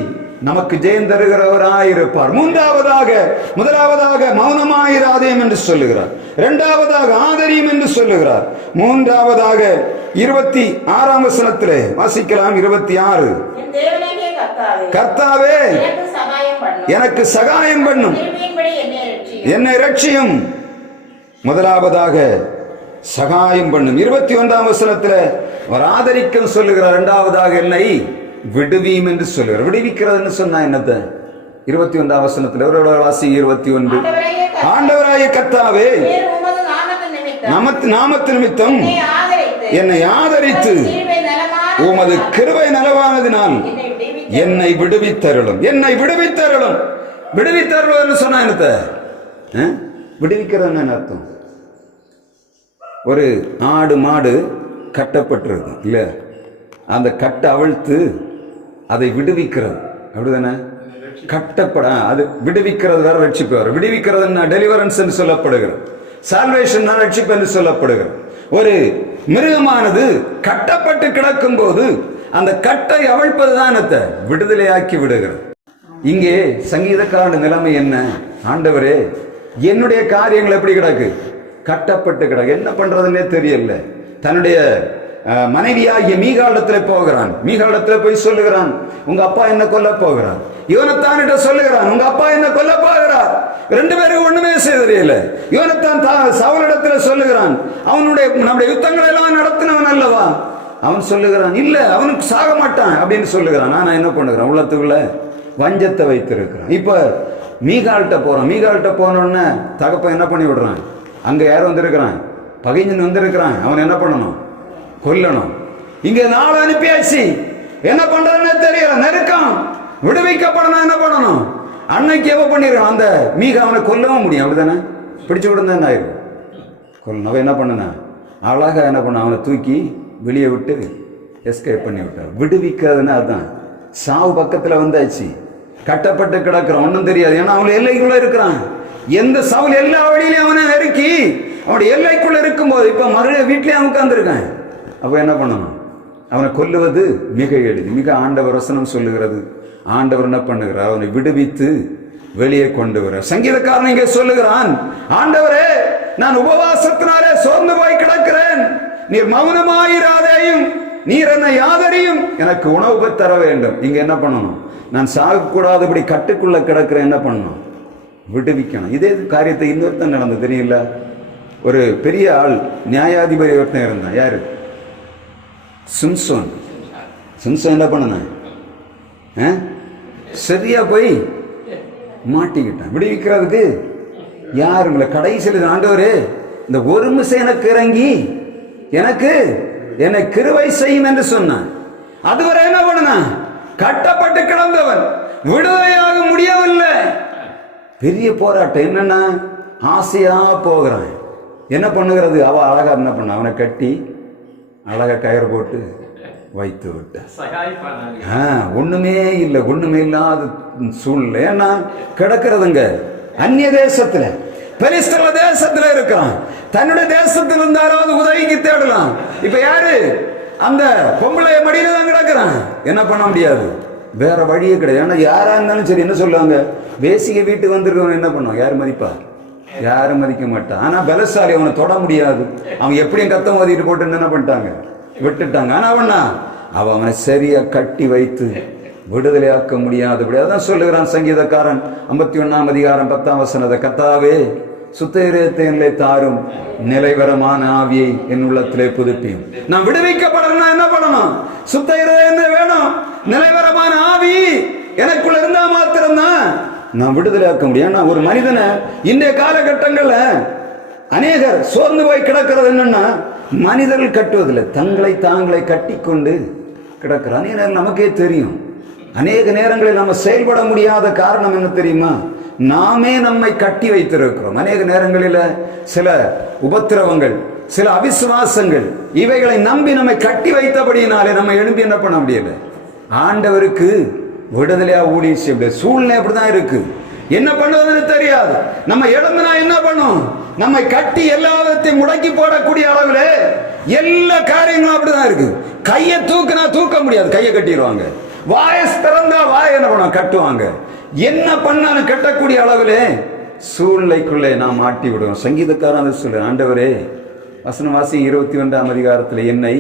நமக்கு ஜெயம் தருகிறவராயிருப்பார். முதலாவதாக மௌனமாயிராதேயும் என்று சொல்லுகிறார். இரண்டாவதாக ஆதரியும் என்று சொல்லுகிறார். மூன்றாவதாக 26 வசனத்திலே வாசிக்கலாம். 26, கர்த்தாவே எனக்கு சகாயம் பண்ணும், என்னை இரட்சியும். முதலாவதாக சகாயம் பண்ணும். 21 வசனத்திலே அவர் ஆதரிக்கும் சொல்லுகிறார். இரண்டாவதாக என்னை விடுவியும் என்று சொல்லுகிறார். விடுவிக்கிறது சொன்னா என்னது? 21 வசனத்தில் அவரோட வாசி 21, ஆண்டவராய கர்த்தாவே நாமத்து நிமித்தம் என்னை ஆதரித்து உமது கிருபை நலவானதினால் என்னை விடுவித்தருளும். என்னை விடுவித்தருளும். விடுவித்தருளும் என்று சொன்னா என்னது? விடுவிக்கிறது அர்த்தம். ஒரு ஆடு மாடு கட்டப்பட்டிருக்கு இல்ல, அந்த கட்டை அவிழ்த்து அதை விடுவிக்கிறது, அப்படிதானே? கட்டப்பட அது விடுவிக்கிறது வேற, ரட்சிப்பு வேற. விடுவிக்கிறது டெலிவரன்ஸ் என்று சொல்லப்படுகிறது, சால்வேஷன் ரட்சிப்பு என்று சொல்லப்படுகிறது. ஒரு மிருகமானது கட்டப்பட்டு கிடக்கும் போது அந்த கட்டை அவிழ்ப்பதுதான் விடுதலையாக்கி விடுகிறது. இங்கே சங்கீதக்காரன் நிலைமை என்ன? ஆண்டவரே என்னுடைய காரியங்கள் எப்படி கிடக்கு? கட்டப்பட்டு கிடக்கு, என்ன பண்றதுன்னே தெரியல. தன்னுடைய மனைவியாகிய மீகாளிடத்துல போகிறான். மீகாளிடத்துல போய் சொல்லுகிறான், உங்க அப்பா என்ன கொல்ல போகிறார். யோனத்தான்கிட்ட சொல்லுகிறான், உங்க அப்பா என்ன கொல்ல போகிறார். ரெண்டு பேரும் ஒண்ணுமே செய்தறியல. யோனத்தான் சவுலிடத்துல சொல்லுகிறான், நம்முடைய யுத்தங்களை எல்லாம் நடத்தினவன் அல்லவா. அவன் சொல்லுகிறான், இல்ல அவனுக்கு சாக மாட்டான் அப்படின்னு சொல்லுகிறான். நான் என்ன பண்ணுகிறேன், உள்ளத்துக்குள்ள வஞ்சத்தை வைத்திருக்கிறான். இப்ப மீகால்கிட்ட போறான். மீகால்கிட்ட போனோடனே தகப்பன் என்ன பண்ணி விடுறான், அங்க யாரும் வந்திருக்கிறான், பகைஞன் வந்திருக்கிறான். அவன் என்ன பண்ணணும், கொல்லணும். இங்க நாள் அனுப்பியாச்சு, என்ன பண்றதுன்னு தெரியல, நெருக்கம், விடுவிக்கப்படணும். என்ன பண்ணணும், அன்னைக்கு எவ பண்ணிருக்கான், அந்த மீக அவனை கொல்லவும் முடியும். அப்படித்தானே, பிடிச்சு விடுந்தா என்ன ஆயிரும், கொல்லணும். அவன் என்ன பண்ணனா, அழகா என்ன பண்ண, அவனை தூக்கி வெளியே விட்டு எஸ்கேப் பண்ணி விட்டான். விடுவிக்கிறதுன்னா அதுதான். சாவு பக்கத்துல வந்தாச்சு, கட்டப்பட்டு கிடக்குறான், ஒன்றும் தெரியாது. ஏன்னா அவன் எல்லைக்குள்ள இருக்கிறான். எந்த சவுல் எல்லா வழியிலையும் அவனை நெருக்கி அவனுடைய எல்லைக்குள்ள இருக்கும்போது இப்ப மறுபடிய வீட்லயே அவன் உட்கார்ந்துருக்கான். அப்ப என்ன பண்ணணும், அவனை கொல்லுவது மிக எளிது. மிக ஆண்டவர் வசனம் சொல்லுகிறது, ஆண்டவர் என்ன பண்ணுகிறார், அவனை விடுவித்து வெளியே கொண்டு வர. சங்கீதக்காரன் இங்கே சொல்லுகிறான், ஆண்டவரே நான் உபவாசத்தினாலே சோர்ந்து போய் கிடக்கிறேன், நீர் மௌனமாயிராதேயும், நீர் என்னை யாதரியும், எனக்கு உணவு தர வேண்டும். இங்க என்ன பண்ணணும், நான் சாகக்கூடாதபடி கட்டுக்குள்ள கிடக்கிறேன், என்ன பண்ணணும், விடுவிக்கணும். இதே காரியத்தை இன்னொருத்தன் நடந்து தெரியல. ஒரு பெரிய ஆள், நியாயாதிபதி ஒருத்தன் இருந்தான். யாரு, சிம்சோன். சிம்சோன் என்ன பண்ண, சரியா போய் மாட்டிக்கிட்டான். விடுவிக்கிறதுக்கு யாருங்கள கடைசியில் ஆண்டவரே இந்த ஒரு மிசை எனக்கு இறங்கி எனக்கு என்னை கிருபை செய்யும் என்று சொன்னான். அதுவரை என்ன பண்ண, கட்டப்பட்டு கிடந்தவன் விடுதலையாக முடியவில்லை. பெரிய போராட்டம். என்னன்னா, ஆசையா போகிறான். என்ன பண்ணுகிறது, அவ அழகா என்ன பண்ண, அவனை கட்டி அழகா கயிறு போட்டு வைத்து விட்ட. ஒண்ணுமே இல்லை, ஒண்ணுமே இல்லாத சூழ்நிலை. ஏன்னா கிடக்கிறதுங்க அந்நிய தேசத்துல, பெலிஸ்தீன தேசத்துல இருக்கிறான். தன்னுடைய தேசத்தில் இருந்தாலாவது உதவிக்கு தேடலாம். இப்ப யாரு, அந்த பொம்பளை மடியில தான் கிடக்கிறான். என்ன பண்ண முடியாது, வேற வழியே கிடையாது. ஏன்னா யாரா இருந்தாலும் சரி, என்ன சொல்லுவாங்க, பேசிக்க வீட்டுக்கு வந்திருக்கவன் என்ன பண்ணுவான், யாரு மதிப்பா, யாரும் மதிக்க மாட்டான். ஆனா பலசாலி, அவனை தொட முடியாது. அவன் எப்படியும் கத்தம் ஓதிட்டு போட்டு என்ன பண்ணிட்டாங்க, விட்டுட்டாங்க. ஆனா அவனை சரியா கட்டி வைத்து விடுதலையாக்க முடியாதபடி. அதான் சொல்லுகிறான் சங்கீதக்காரன் 51ஆம் அதிகாரம் 10ஆம் வசனத்தை, கர்த்தாவே சுத்த இதயத்தை தாரும், நிலைவரமான ஆவியை என் உள்ளத்திலே புதுப்பியும். நான் விடுவிக்கப்படணும்னா என்ன பண்ணணும், சுத்த இதயம் வேணும், நிலைவரமான ஆவி எனக்குள்ள இருந்தா மாத்திரம்தான் நான் விடுதலையாக்க முடியும். நான் ஒரு மனிதனை இன்றைய காலகட்டங்கள்ல அநேகர் சோர்ந்து போய் கிடக்கிறது என்னன்னா, மனிதர்கள் கட்டுவதில்லை, தங்களை தாங்களை கட்டி கொண்டு கிடக்கிறார். அநேக நேரம் நமக்கே தெரியும். அநேக நேரங்களில் நம்ம செயல்பட முடியாத காரணம் என்ன தெரியுமா, நாமே நம்மை கட்டி வைத்திருக்கிறோம். அநேக நேரங்களில் சில உபத்திரவங்கள், சில அவிசுவாசங்கள், இவைகளை நம்பி நம்மை கட்டி வைத்தபடியினாலே நம்ம எழும்பி என்ன பண்ண முடியல, ஆண்டவருக்கு விடுதலையா ஊழியம் செய்ய முடியாது. சூழ்நிலை அப்படிதான் இருக்கு, என்ன பண்ணுவதுன்னு தெரியாது. நம்ம எழுந்துனா என்ன பண்ணும், நம்மை கட்டி எல்லாத்தையும் முடக்கி போடக்கூடிய அளவுல எல்லா காரியங்களும் அப்படிதான் இருக்கு. கையை தூக்குனா தூக்க முடியாது, கையை கட்டிடுவாங்க. வாயை திறந்தா வாயை என்ன பண்ணுவாங்க, கட்டுவாங்க. என்ன பண்ணாலும் கட்டக்கூடிய அளவுல சூழ்நிலைக்குள்ளே நாம் மாட்டி விடுவோம். சங்கீதக்காரன் சொல்ற, ஆண்டவரே வசனம் வாசி 21ஆம் அதிகாரத்தில் என்னை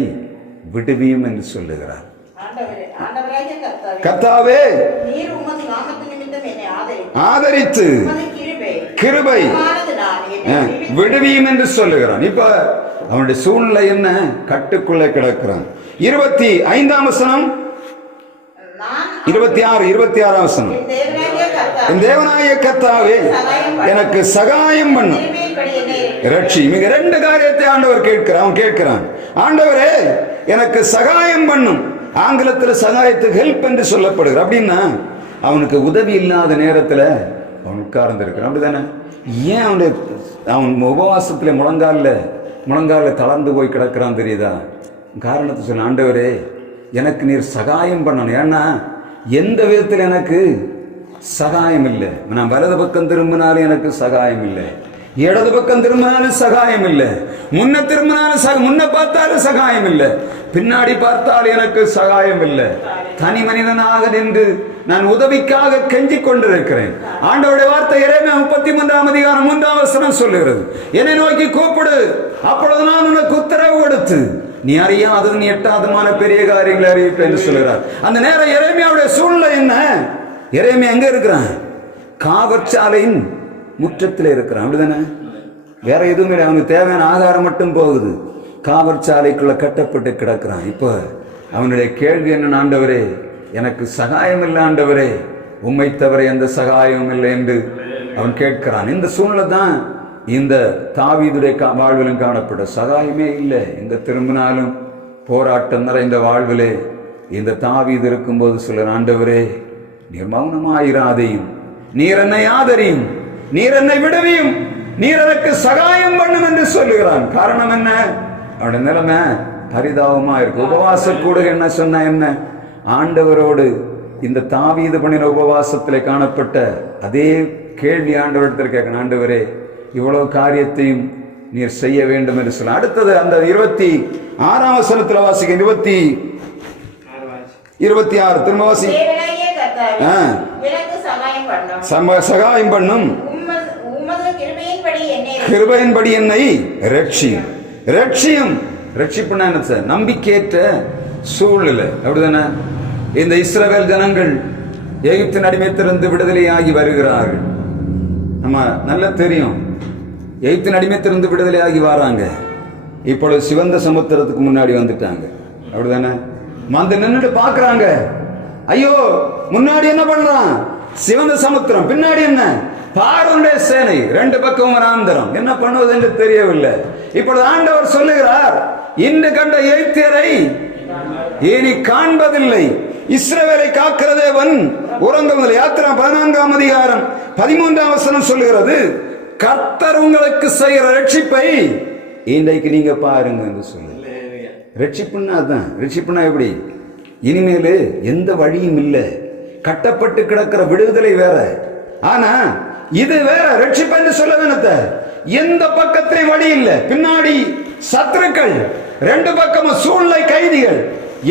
விடுவியும் என்று சொல்லுகிறார். கர்த்தாவே ஆதரித்து கிருபை விடுவியும் என்று சொல்லுகிறான். இப்ப அவனுடைய சூழ்நிலை என்ன, கட்டுக்குள்ளே கிடக்கிறான். 25ஆம் வசனம், 26ஆம் வசனம், என் தேவனாகிய கர்த்தாவே எனக்கு சகாயம் பண்ணும், ரட்சி. மிக ரெண்டு காரியத்தை ஆண்டவர் கேட்கிறான். ஆண்டவரே எனக்கு சகாயம் பண்ணும். ஆங்கிலத்தில் சகாயத்துக்கு ஹெல்ப் என்று சொல்லப்படுகிற. அப்படின்னா அவனுக்கு உதவி இல்லாத நேரத்தில் அவன் உட்கார்ந்து இருக்கிறான். அப்படிதானே, ஏன் அவன் உபவாசத்துல முழங்கால தளர்ந்து போய் கிடக்கிறான் தெரியுதா? காரணத்தை சொல்ல, ஆண்டவரே எனக்கு நீர் சகாயம் பண்ணணும். ஏன்னா எந்த விதத்தில் எனக்கு சகாயம் இல்லை. நான் வலது பக்கம் திரும்பினாலும் எனக்கு சகாயம் இல்லை, இடது பக்கம் திரும்பினாலும் சகாயம் இல்லை, முன்ன திரும்பினாலும் முன்ன பார்த்தாலும் சகாயம் இல்லை, பின்னாடி பார்த்தால் எனக்கு சகாயம் இல்லை. தனி மனிதனாக நின்று நான் உதவிக்காக கெஞ்சி கொண்டிருக்கிறேன். ஆண்டவருடைய வார்த்தை எரேமியா 33ஆம் அதிகாரம் 3ஆம் வசனம் சொல்லுகிறது, என்னை நோக்கி கூப்பிடு, அப்பொழுது நான் உனக்கு உத்தரவு கொடுத்து நீ அறியாதது நீ எட்டாதமான பெரிய காரியங்களை அறிவிப்பேன் என்று சொல்கிறார். அந்த நேரம் எரேமியாவுடைய சூழ்நிலை என்ன? எரேமியா எங்க இருக்கிறான்? காவற்சாலையின் முற்றத்தில் இருக்கிறான். அப்படிதானே? வேற எதுவும் இல்லை. அவனுக்கு தேவையான ஆகாரம் மட்டும் போகுது. காவற்சாலைக்குள்ள கட்டப்பட்டு கிடக்கிறான். இப்ப அவனுடைய கேள்வி என்ன? ஆண்டவரே, எனக்கு சகாயம் இல்லை ஆண்டவரே, உம்மை தவிர எந்த சகாயமும் இல்லை என்று அவன் கேட்கிறான். இந்த சூழ்நிலை தான் இந்த தாவீதுடைய வாழ்விலும் காணப்பட்ட. சகாயமே இல்லை. எங்க திரும்பினாலும் போராட்டம் நிறைந்த வாழ்விலே இந்த தாவீது இருக்கும்போது சொல்ல, ஆண்டவரே நீர் மௌனமாயிராதையும், நீர் என்னை ஆதரியும், நீர் என்னை விடுவியும், நீர் எனக்கு சகாயம் பண்ணும் என்று சொல்லுகிறான். காரணம் என்ன? அவனுடைய நிலைமை பரிதாபமா இருக்கு. உபவாச கூட என்ன சொன்ன என்ன? ஆண்டவரோடு இந்த தாவீது பண்ணின உபவாசத்திலே காணப்பட்ட அதே கேள்வி ஆண்டவரிடத்தில் கேட்கணும். ஆண்டவரே, இவ்வளவு காரியத்தையும் நீர் செய்ய வேண்டும் என்று சொல்ல. அடுத்தது அந்த 26ஆம் வசனத்தில் வாசிக்க. 26 திரும்ப வாசி. சகாயம் பண்ணும், கிருபையின்படி என்னை ரட்சியும். ரட்சியும் ரட்சிப்புனா என்ன சார்? நம்பிக்கையற்ற சூழ்நிலை. அப்படிதானே? இந்த இஸ்ரவேல் ஜனங்கள் எகிப்தின் அடிமைத்திலிருந்து விடுதலையாகி வருகிறார்கள். நம்ம நல்லா தெரியும், எகிப்தின் அடிமைத்திலிருந்து விடுதலையாகி வராங்க. இப்பொழுது சிவந்த சமுத்திரத்துக்கு முன்னாடி வந்துட்டாங்க. அப்படிதானே? வந்து நின்றுட்டு பாக்குறாங்க. ஐயோ, முன்னாடி என்ன பண்றான்? சிவந்த சமுத்திரம், பின்னாடி என்ன? பார்வோனுடைய சேனை, ரெண்டு பக்கம் அந்தரம். என்ன பண்ணுவது என்று தெரியவில்லை. இப்பொழுது ஆண்டவர் சொல்லுகிறார், இன்று கண்ட எகிப்தியரை இனி காண்பதில்லை. இஸ்ரவேலை காக்கிற தேவன் உறங்குவதில்லை. யாத்திரா 14ஆம் அதிகாரம் 13ஆம் வசனம் சொல்லுகிறது, கர்த்தர் உங்களுக்கு செய்கிற ரட்சிப்பை இன்றைக்கு நீங்க பாருங்க என்று சொல்லு. ரட்சிப்புன்னா அதுதான். ரட்சிப்புன்னா எப்படி? இனிமேல் எந்த வழியும் இல்லை. கட்டப்பட்டு கிடக்கிற விடுதலை வேற, ஆனா இது வேற. ரட்சிப்பு என்று சொல்ல வேணத்த எந்த பக்கத்திலே வழி இல்லை. பின்னாடி சத்துருக்கள், ரெண்டு பக்கமும் சூழ்நிலை கைதிகள்.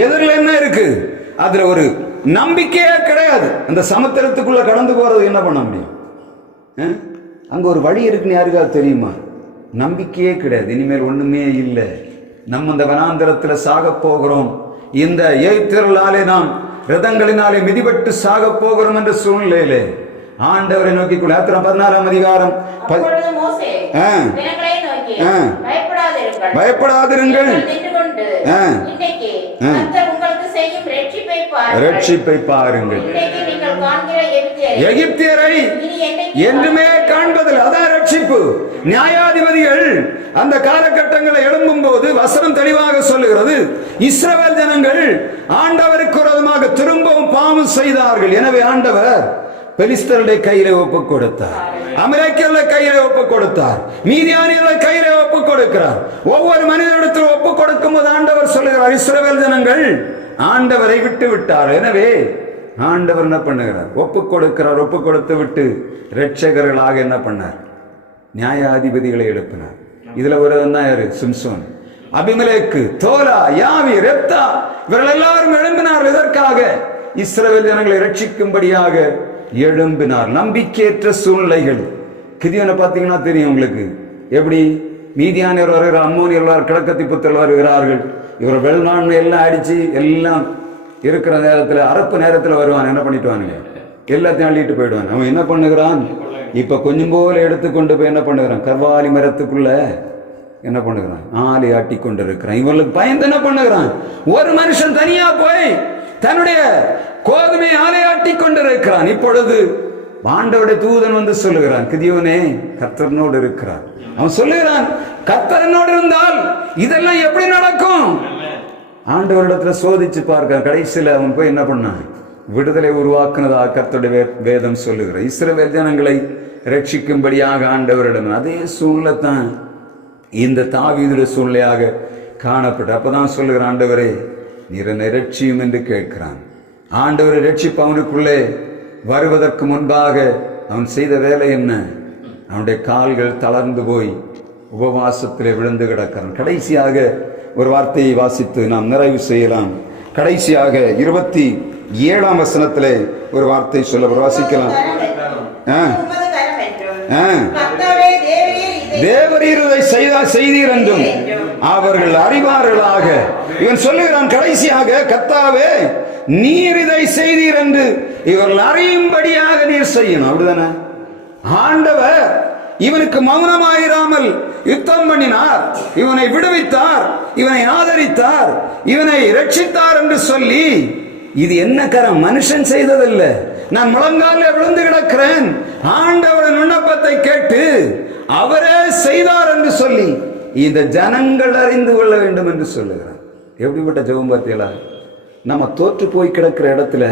எதிரில் என்ன இருக்கு? அதுல ஒரு நம்பிக்கையே கிடையாது. அந்த சமுத்திரத்துக்குள்ள கடந்து போறது என்ன பண்ண முடியும்? அங்க ஒரு வழி இருக்குன்னு யாருக்காவது தெரியுமா? நம்பிக்கையே கிடையாது. இனிமேல் ஒண்ணுமே இல்லை. நம்ம இந்த வனாந்தரத்துல சாக போகிறோம். இந்த எகிப்தியர்களாலே நாம் ரதங்களினாலே மிதிபட்டு சாக போகிறோம் என்ற சூழ்நிலையிலே ஆண்டவரை நோக்கி யாத்திரா 14ஆம் அதிகாரம் பயப்படாதிருங்கள், ரட்சிப்பை பாருங்கள். எகிப்தியரை என்றுமே காண்பதில் அதான் ரட்சிப்பு. நியாயாதிபதிகள் அந்த காலகட்டங்களை எழும்பும் போது வசனம் தெளிவாக சொல்லுகிறது, இஸ்ரவேல் ஜனங்கள் ஆண்டவருக்கு விரோதமாக திரும்பவும் பாவம் செய்தார்கள். எனவே ஆண்டவர் பெலிஸ்தருடைய கையிலே ஒப்புக் கொடுத்தார், அமெரிக்கர்களுடைய கையிலே ஒப்புக் கொடுத்தார், மீதியானியர்களுடைய கையிலே ஒப்புக் கொடுக்கிறார். ஒவ்வொரு மனிதனிடத்தில் ஒப்புக் கொடுக்கும் போது ஆண்டவர் சொல்லுகிறார், இஸ்ரவேல் ஜனங்கள் ஆண்டவரை விட்டு விட்டார். எனவே ஆண்டவர் என்ன பண்ணுகிறார்? ஒப்புக் கொடுக்கிறார். ஒப்புக் கொடுத்து விட்டு இரட்சகர்களாக என்ன பண்ணார்? நியாயாதிபதிகளை எழுப்பினார். இதுல ஒரு தான் யாரு? சிம்சோன், அபிமெலேக்கு, தோலா, யாவி, ரெப்தா, இவர்கள் எல்லாரும் எழும்பினார். இதற்காக இஸ்ரவேல் ஜனங்களை ரட்சிக்கும்படியாக எழும்பினார். நம்பிக்கையற்ற சூழ்நிலைகள். கிதியோனை பார்த்தீங்கன்னா தெரியும் உங்களுக்கு. எப்படி மீதியானியர் வருகிறார், அம்மோனியர், கிழக்கத்தி புத்தர் வருகிறார்கள். இவர் வெள்ளாண்மை எல்லாம் அடிச்சு எல்லாம் இருக்கிற நேரத்தில், அரப்பு நேரத்தில் வருவான். என்ன பண்ணிட்டுவானுங்க? எல்லாத்தையும் அள்ளிட்டு போயிடுவான். அவன் என்ன பண்ணுகிறான்? இப்ப கொஞ்சம் போல எடுத்துக்கொண்டு போய் என்ன பண்ணுகிறான்? கர்வாலி மரத்துக்குள்ள என்ன பண்ணுகிறான்? ஆலை ஆட்டி கொண்டு இருக்கிறான். இவர்களுக்கு பயந்து என்ன பண்ணுகிறான்? ஒரு மனுஷன் தனியா போய் தன்னுடைய கோதுமை ஆலையாட்டி கொண்டிருக்கிறான். இப்பொழுது ஆண்டவருடைய தூதன் வந்து சொல்லுகிறான், கிதியோனே, கர்த்தரனோடு இருக்கிறார். அவன் சொல்லுகிறான், கர்த்தரனோடு இருந்தால் இதெல்லாம் எப்படி நடக்கும்? ஆண்டவரிடத்துல சோதிச்சு பார்க்க. கடைசியில் அவன் போய் என்ன பண்ணான்? விடுதலை உருவாக்குனதா கர்த்தருடைய வேதம் சொல்லுகிற இஸ்ரவேல் ஜனங்களை ரட்சிக்கும்படியாக ஆண்டவரிடம். அதே சூழ்நிலை தான் இந்த தாவீதுடைய சூழ்நிலையாக காணப்பட்ட. அப்பதான் சொல்லுகிற, ஆண்டவரே நீர் என்னை ரட்சியும் என்று கேட்கிறான். ஆண்டவரை ரட்சிப்பு அவனுக்குள்ளே வருவதற்கு முன்பாக அவன் செய்த வேலை என்ன? அவனுடைய கால்கள் தளர்ந்து போய் உபவாசத்திலே விழுந்து கிடக்கிறான். கடைசியாக ஒரு வார்த்தையை வாசித்து நாம் நிறைவு செய்யலாம். கடைசியாக 27ஆம் வசனத்திலே ஒரு வார்த்தை சொல்ல வாசிக்கலாம். தேவரீர் இதை செய்தீர் என்றும் அவர்கள் அறிவார்களாக. இவன் சொல்லுகிறான் கடைசியாக, கர்த்தாவே நீர் இதை செய்தீர் என்று இவர்கள் அறியும்படியாக நீர் செய்யணும். அப்படிதானே? ஆண்டவர் இவனுக்கு மௌனமாயிராமல் யுத்தம் பண்ணினார், இவனை விடுவித்தார், இவனை ஆதரித்தார், இவனை ரட்சித்தார் என்று சொல்லி, இது என்ன கரம்? மனுஷன் செய்ததல்ல. நான் முழங்கால விழுந்து கிடக்கிறேன், ஆண்டவரின் விண்ணப்பத்தை கேட்டு அவரே செய்தார் என்று சொல்லி இந்த ஜனங்கள் அறிந்து கொள்ள வேண்டும் என்று சொல்லுகிறார். எப்படிப்பட்ட ஜெபம் பார்த்தீங்களா? நம்ம தோற்று போய் கிடக்கிற இடத்துல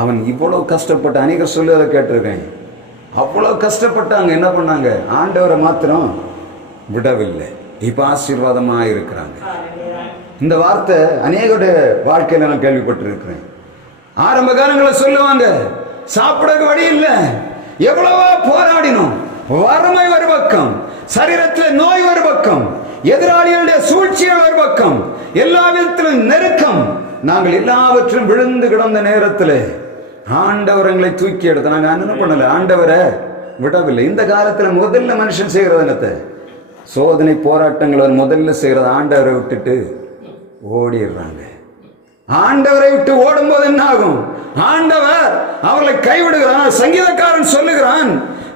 அவன் இவ்வளவு கஷ்டப்பட்டு, அநேகர் சொல்லுவதை கேட்டிருக்கேன், அவ்வளவு கஷ்டப்பட்டாங்க. என்ன பண்ணாங்க? ஆண்டவரை மாத்திரம் விடவில்லை. இப்ப ஆசீர்வாதமா இருக்கிறாங்க. இந்த வார்த்தை அநேகருடைய வாழ்க்கையில நான் கேள்விப்பட்டிருக்கிறேன். ஆரம்ப காலங்களில் சொல்லுவாங்க, சாப்பிட வழி இல்லை, எவ்வளவோ போராடினோம், வறுமை ஒரு பக்கம், சரீரத்தில் நோய் ஒரு பக்கம், எதிராளிகளுடைய சூழ்ச்சிகள் ஒரு பக்கம், எல்லா விதத்திலும் நெருக்கம், நாங்கள் எல்லாவற்றும் விழுந்து கிடந்த நேரத்தில் ஆண்டவர் எங்களை தூக்கி எடுத்த. நாங்கள் என்ன பண்ணல? ஆண்டவரை விடவில்லை. இந்த காலத்தில் முதல்ல மனுஷன் செய்கிறது என்னத்தை? சோதனை போராட்டங்கள் முதல்ல செய்கிறது ஆண்டவரை விட்டுட்டு ஓடிடுறாங்க. ஆண்டவரை விட்டு ஓடும் போது என்ன ஆகும்? ஆண்டவர் அவர்களை கைவிடுகிறான். சங்கீதக்காரன் சொல்லுகிறான்,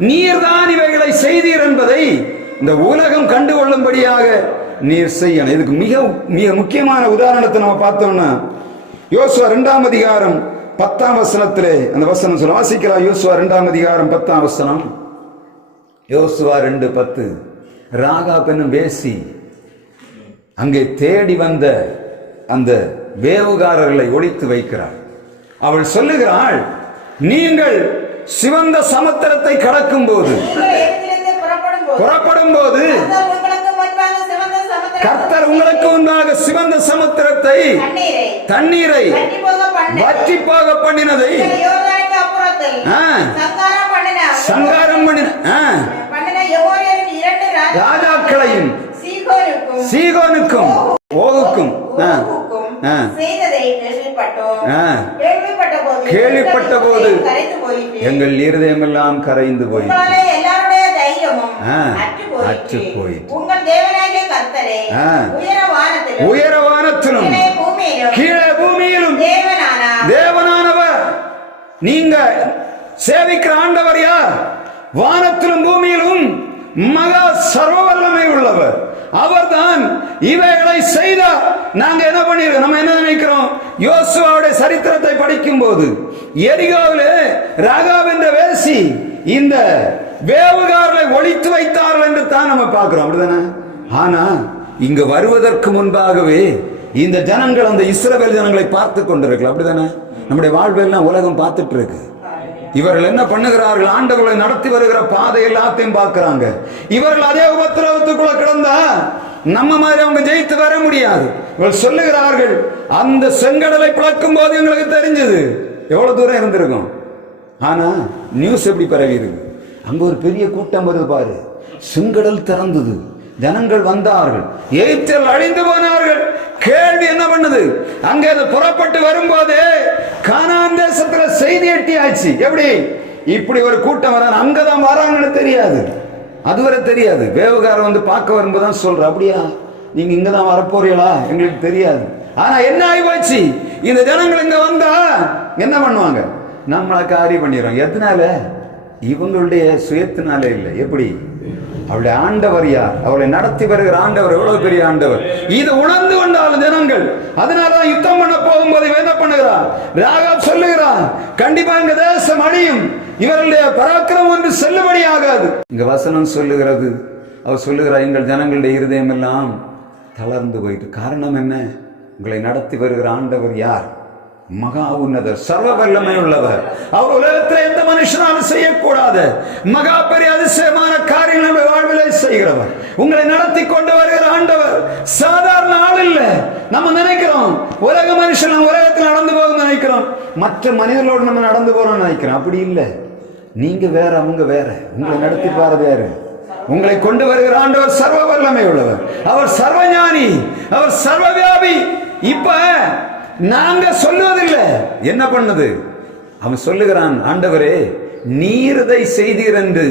நீர்தான் இவைகளை செய்தீர் என்பதை இந்த உலகம் கண்டுகொள்ளும்படியாக நீர் செய்யணும். இதுக்கு மிக மிக முக்கியமான உதாரணத்தை நம்ம பார்த்தோம்னா, யோசுவா 2ஆம் அதிகாரம் 10ஆம் வசனத்திலே அந்த வசனம் சொல்ல வாசிக்கலாம். யோசுவா 2ஆம் அதிகாரம் 10ஆம் வசனம். யோசுவா 2:10. ராகாப் என்னும் வேசி அங்கே தேடி வந்த அந்த வேவுகாரர்களை ஒழித்து வைக்கிறாள். அவள் சொல்லுகிறாள், நீங்கள் சிவந்த சமுத்திரத்தை கடக்கும் போது, புறப்படும் போது கர்த்தர் உங்களுக்கு முன்பாக சிவந்த சமுத்திரத்தை, தண்ணீரை வற்றி போக பண்ணினதை, சங்காரம் பண்ணின ராஜாக்களையும் சீகோனுக்கும் ஓகுக்கும் கேள்விப்பட்ட போது எங்கள் இருதயமெல்லாம் கரைந்து போயிற்று, அற்று போயிற்று. உயரவானத்திலும் கீழே பூமியிலும் தேவனானவர். நீங்க சேவிக்கிற ஆண்டவர் யார்? வானத்திலும் பூமியிலும் மகா சர்வ வல்லமை உள்ளவர். அவர்தான் இவைகளை செய்தார். நாங்க என்ன பண்ணிருக்கோம்? நம்ம என்ன நினைக்கிறோம்? யோசுவாவுடைய சரித்திரத்தை படிக்கும் போது எரிகோவிலே ராகாப் என்ற வேசி இந்த வேவுகாரர்களை ஒழித்து வைத்தார்கள் என்று தான் நம்ம பார்க்கிறோம். அப்படிதானே? ஆனா இங்க வருவதற்கு முன்பாகவே இந்த ஜனங்கள், அந்த இஸ்ரவேல் ஜனங்களை பார்த்து கொண்டிருக்கலாம். அப்படிதானே? நம்முடைய வாழ்வெல்லாம் உலகம் பார்த்துட்டு இருக்கு. இவர்கள் என்ன பண்ணுகிறார்கள்? ஆண்டவர்களை நடத்தி வருகிற பாதை எல்லாத்தையும் பார்க்கிறாங்க. இவர்கள் அதே உபத்திரவத்துக்குள்ள கிடந்தா நம்ம மாதிரி அவங்க ஜெயித்து வர முடியாது. இவர்கள் சொல்லுகிறார்கள், அந்த செங்கடலை பிளக்கும் போது எங்களுக்கு தெரிஞ்சது எவ்வளவு தூரம் இருந்திருக்கும். ஆனா நியூஸ் எப்படி பரவி இருக்கு? அங்க ஒரு பெரிய கூட்டம் வருது பாரு, செங்கடல் திறந்தது, ஜனங்கள் வந்தார்கள், எய்த்தல் அழிந்து போனார்கள். கேள்வி என்ன பண்ணுது? அங்கே புறப்பட்டு வரும்போதே கானான் தேசத்துல செய்தி எட்டி ஆச்சு. எப்படி இப்படி ஒரு கூட்டம் வர, அங்கதான் வராங்கன்னு தெரியாது, அதுவரை தெரியாது. வேவுகாரர் வந்து பார்க்க வரும்போதுதான் சொல்ற, அப்படியா நீங்க இங்கதான் வரப்போறீங்களா? எங்களுக்கு தெரியாது. ஆனா என்ன ஆகி போச்சு? இந்த ஜனங்கள் இங்க வந்தா என்ன பண்ணுவாங்க? நம்மளை காரியம் பண்ணிடுறோம். எதனால? இவங்களுடைய சுயத்தினால இல்லை. எப்படி? அவளுடைய ஆண்டவர் யார்? அவளை நடத்தி வருகிற ஆண்டவர் எவ்வளவு பெரிய ஆண்டவர். இது உணர்ந்து கொண்டாலும் ஜனங்கள், அதனாலதான் யுத்தம் பண்ண போகும்போது என்ன பண்ணுகிறார்? ராகாப் சொல்லுகிறார், கண்டிப்பா இந்த தேசம் அழியும், இவர்களுடைய பராக்கிரமம் ஒன்று செல்லுபடி ஆகாது. இங்க வசனம் சொல்லுகிறது, அவர் சொல்லுகிறார், எங்கள் ஜனங்களுடைய இருதயம் எல்லாம் தளர்ந்து போயிட்டு. காரணம் என்ன? உங்களை நடத்தி வருகிற ஆண்டவர் யார்? மகா உன்னதர், சர்வ வல்லமை உள்ளவர். அவர் உலகத்தில் எந்த மனுஷனாலும் செய்யக்கூடாது மகா பெரிய அதிசயமான காரியங்களை வாழ்விலை செய்கிறவர். உங்களை நடத்தி கொண்டு வருகிற ஆண்டவர் சாதாரண ஆள் இல்ல. நம்ம நினைக்கிறோம் உலக மனுஷன் உலகத்தில் நடந்து போகும் நினைக்கிறோம், மற்ற மனிதர்களோடு நம்ம நடந்து போறோம் நினைக்கிறோம். அப்படி இல்லை. நீங்க வேற, அவங்க வேற. உங்களை நடத்தி பாருது யாரு? உங்களை கொண்டு வருகிற ஆண்டவர் சர்வ வல்லமை உள்ளவர். அவர் சர்வஞானி, அவர் சர்வவியாபி. இப்ப நாங்க சொல்லுவதில்லை. என்ன பண்ணது? அவன் சொல்லுகிறான், ஆண்டவரே நீர் இதை செய்தீர் என்று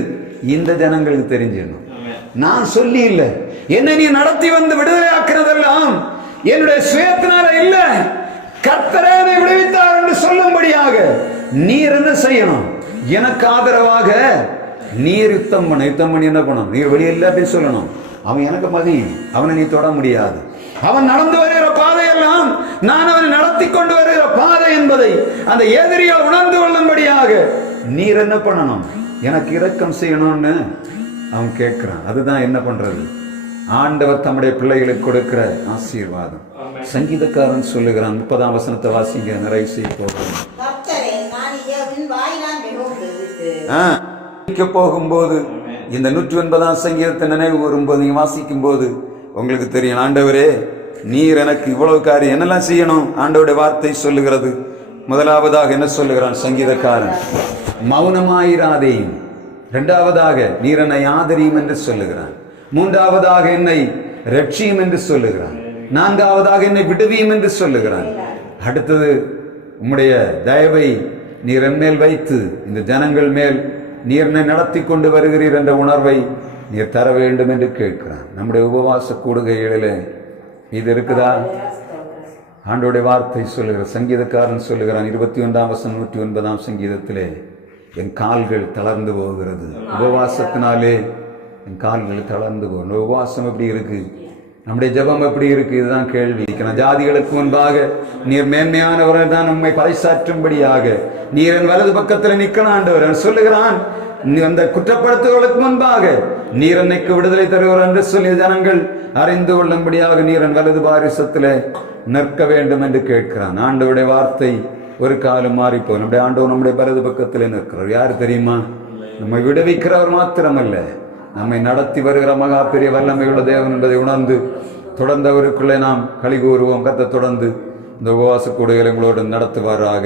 இந்த ஜனங்களுக்கு தெரிஞ்சிடணும். நான் சொல்லி இல்ல. என்னை நீ நடத்தி வந்து விடுதலை ஆக்குறதெல்லாம் என்னுடைய சுயத்தினால இல்ல, கர்த்தரே என்னை விடுவித்தார் என்று சொல்லும்படியாக நீர் என்ன செய்யணும்? எனக்கு ஆதரவாக நீர் யுத்தம் பண்ணி என்ன பண்ணணும்? நீர் வெளியே இல்லை அப்படின்னு சொல்லணும். அவன் எனக்கு மகன், அவனை நீ தொட முடியாது. அவன் நடந்து வருகிற பாதையெல்லாம் நான் அவனை நடத்தி கொண்டு வருகிற பாதை என்பதை அந்த எதிரியால் உணர்ந்து கொள்ளும்படியாக நீர் என்ன பண்ணணும்? எனக்கு இரக்கம் செய்யணும்னு அவன் கேட்கிறான். அதுதான் என்ன பண்றது? ஆண்டவர் தம்முடைய பிள்ளைகளுக்கு கொடுக்கிற ஆசீர்வாதம். சங்கீதக்காரன் சொல்லுகிறான், 30ஆம் வசனத்தை வாசிங்க, நிறைவு செய்ய போகிறோம். போகும்போது இந்த 109ஆம் சங்கீதத்தை நினைவு வரும்போது நீங்க வாசிக்கும் போது உங்களுக்கு தெரியும், ஆண்டவரே நீர் எனக்கு இவ்வளவு காரியம் என்னெல்லாம் செய்யணும் ஆண்டவருடைய வார்த்தை சொல்லுகிறது. முதலாவதாக என்ன சொல்லுகிறான் சங்கீதக்காரன்? மௌனமாயிராதேயும். இரண்டாவதாக நீர் என்னை ஆதரியும் என்று சொல்லுகிறான். மூன்றாவதாக என்னை ரட்சியும் என்று சொல்லுகிறான். நான்காவதாக என்னை விடுவியும் என்று சொல்லுகிறான். அடுத்தது உம்முடைய தயவை நீர் என் மேல் வைத்து இந்த ஜனங்கள் மேல் நீர் என்னை நடத்தி கொண்டு வருகிறீர் என்ற உணர்வை நீர் தர வேண்டும் என்று கேட்கிறான். நம்முடைய உபவாச கூடுகைகளிலே இது இருக்குதா? ஆண்டோடைய வார்த்தை சொல்லுகிற சங்கீதக்காரன் சொல்லுகிறான் 21ஆம் வசனம் 109ஆம் சங்கீதத்திலே, என் கால்கள் தளர்ந்து போகிறது. உபவாசத்தினாலே என் கால்கள் தளர்ந்து போகும். உபவாசம் எப்படி இருக்கு? நம்முடைய ஜெபம் எப்படி இருக்கு? இதுதான் கேள்வி. ஜாதிகளுக்கு முன்பாக நீர் மேன்மையானவர்கள் தான் உண்மை பறைசாற்றும்படியாக நீர் என் வலது பக்கத்தில் நிற்கணும் ஆண்டவர் சொல்லுகிறான். அந்த குற்றப்படுத்துவதற்கு முன்பாக நீர் என்னைக்கு விடுதலை தருவார் என்று சொல்லி ஜனங்கள் அறிந்து கொள்ளும்படியாக நீர் என் வலது பாரிசத்திலே நிற்க வேண்டும் என்று கேட்கிறான். ஆண்டவருடைய வார்த்தை ஒரு காலம் மாறிப்போ. நம்முடைய ஆண்டவர் நம்முடைய வலது பக்கத்திலே நிற்கிறார். யாரு தெரியுமா? நம்மை விடுவிக்கிறவர் மாத்திரமல்ல, நம்மை நடத்தி வருகிற மகா பெரிய வல்லமையுள்ள தேவன் என்பதை உணர்ந்து தொடர்ந்து அவருக்குள்ளே நாம் களி கூறுவோம். கர்த்தர் தொடர்ந்து இந்த உபவாச கூடுதலை உங்களோடு நடத்துவாராக.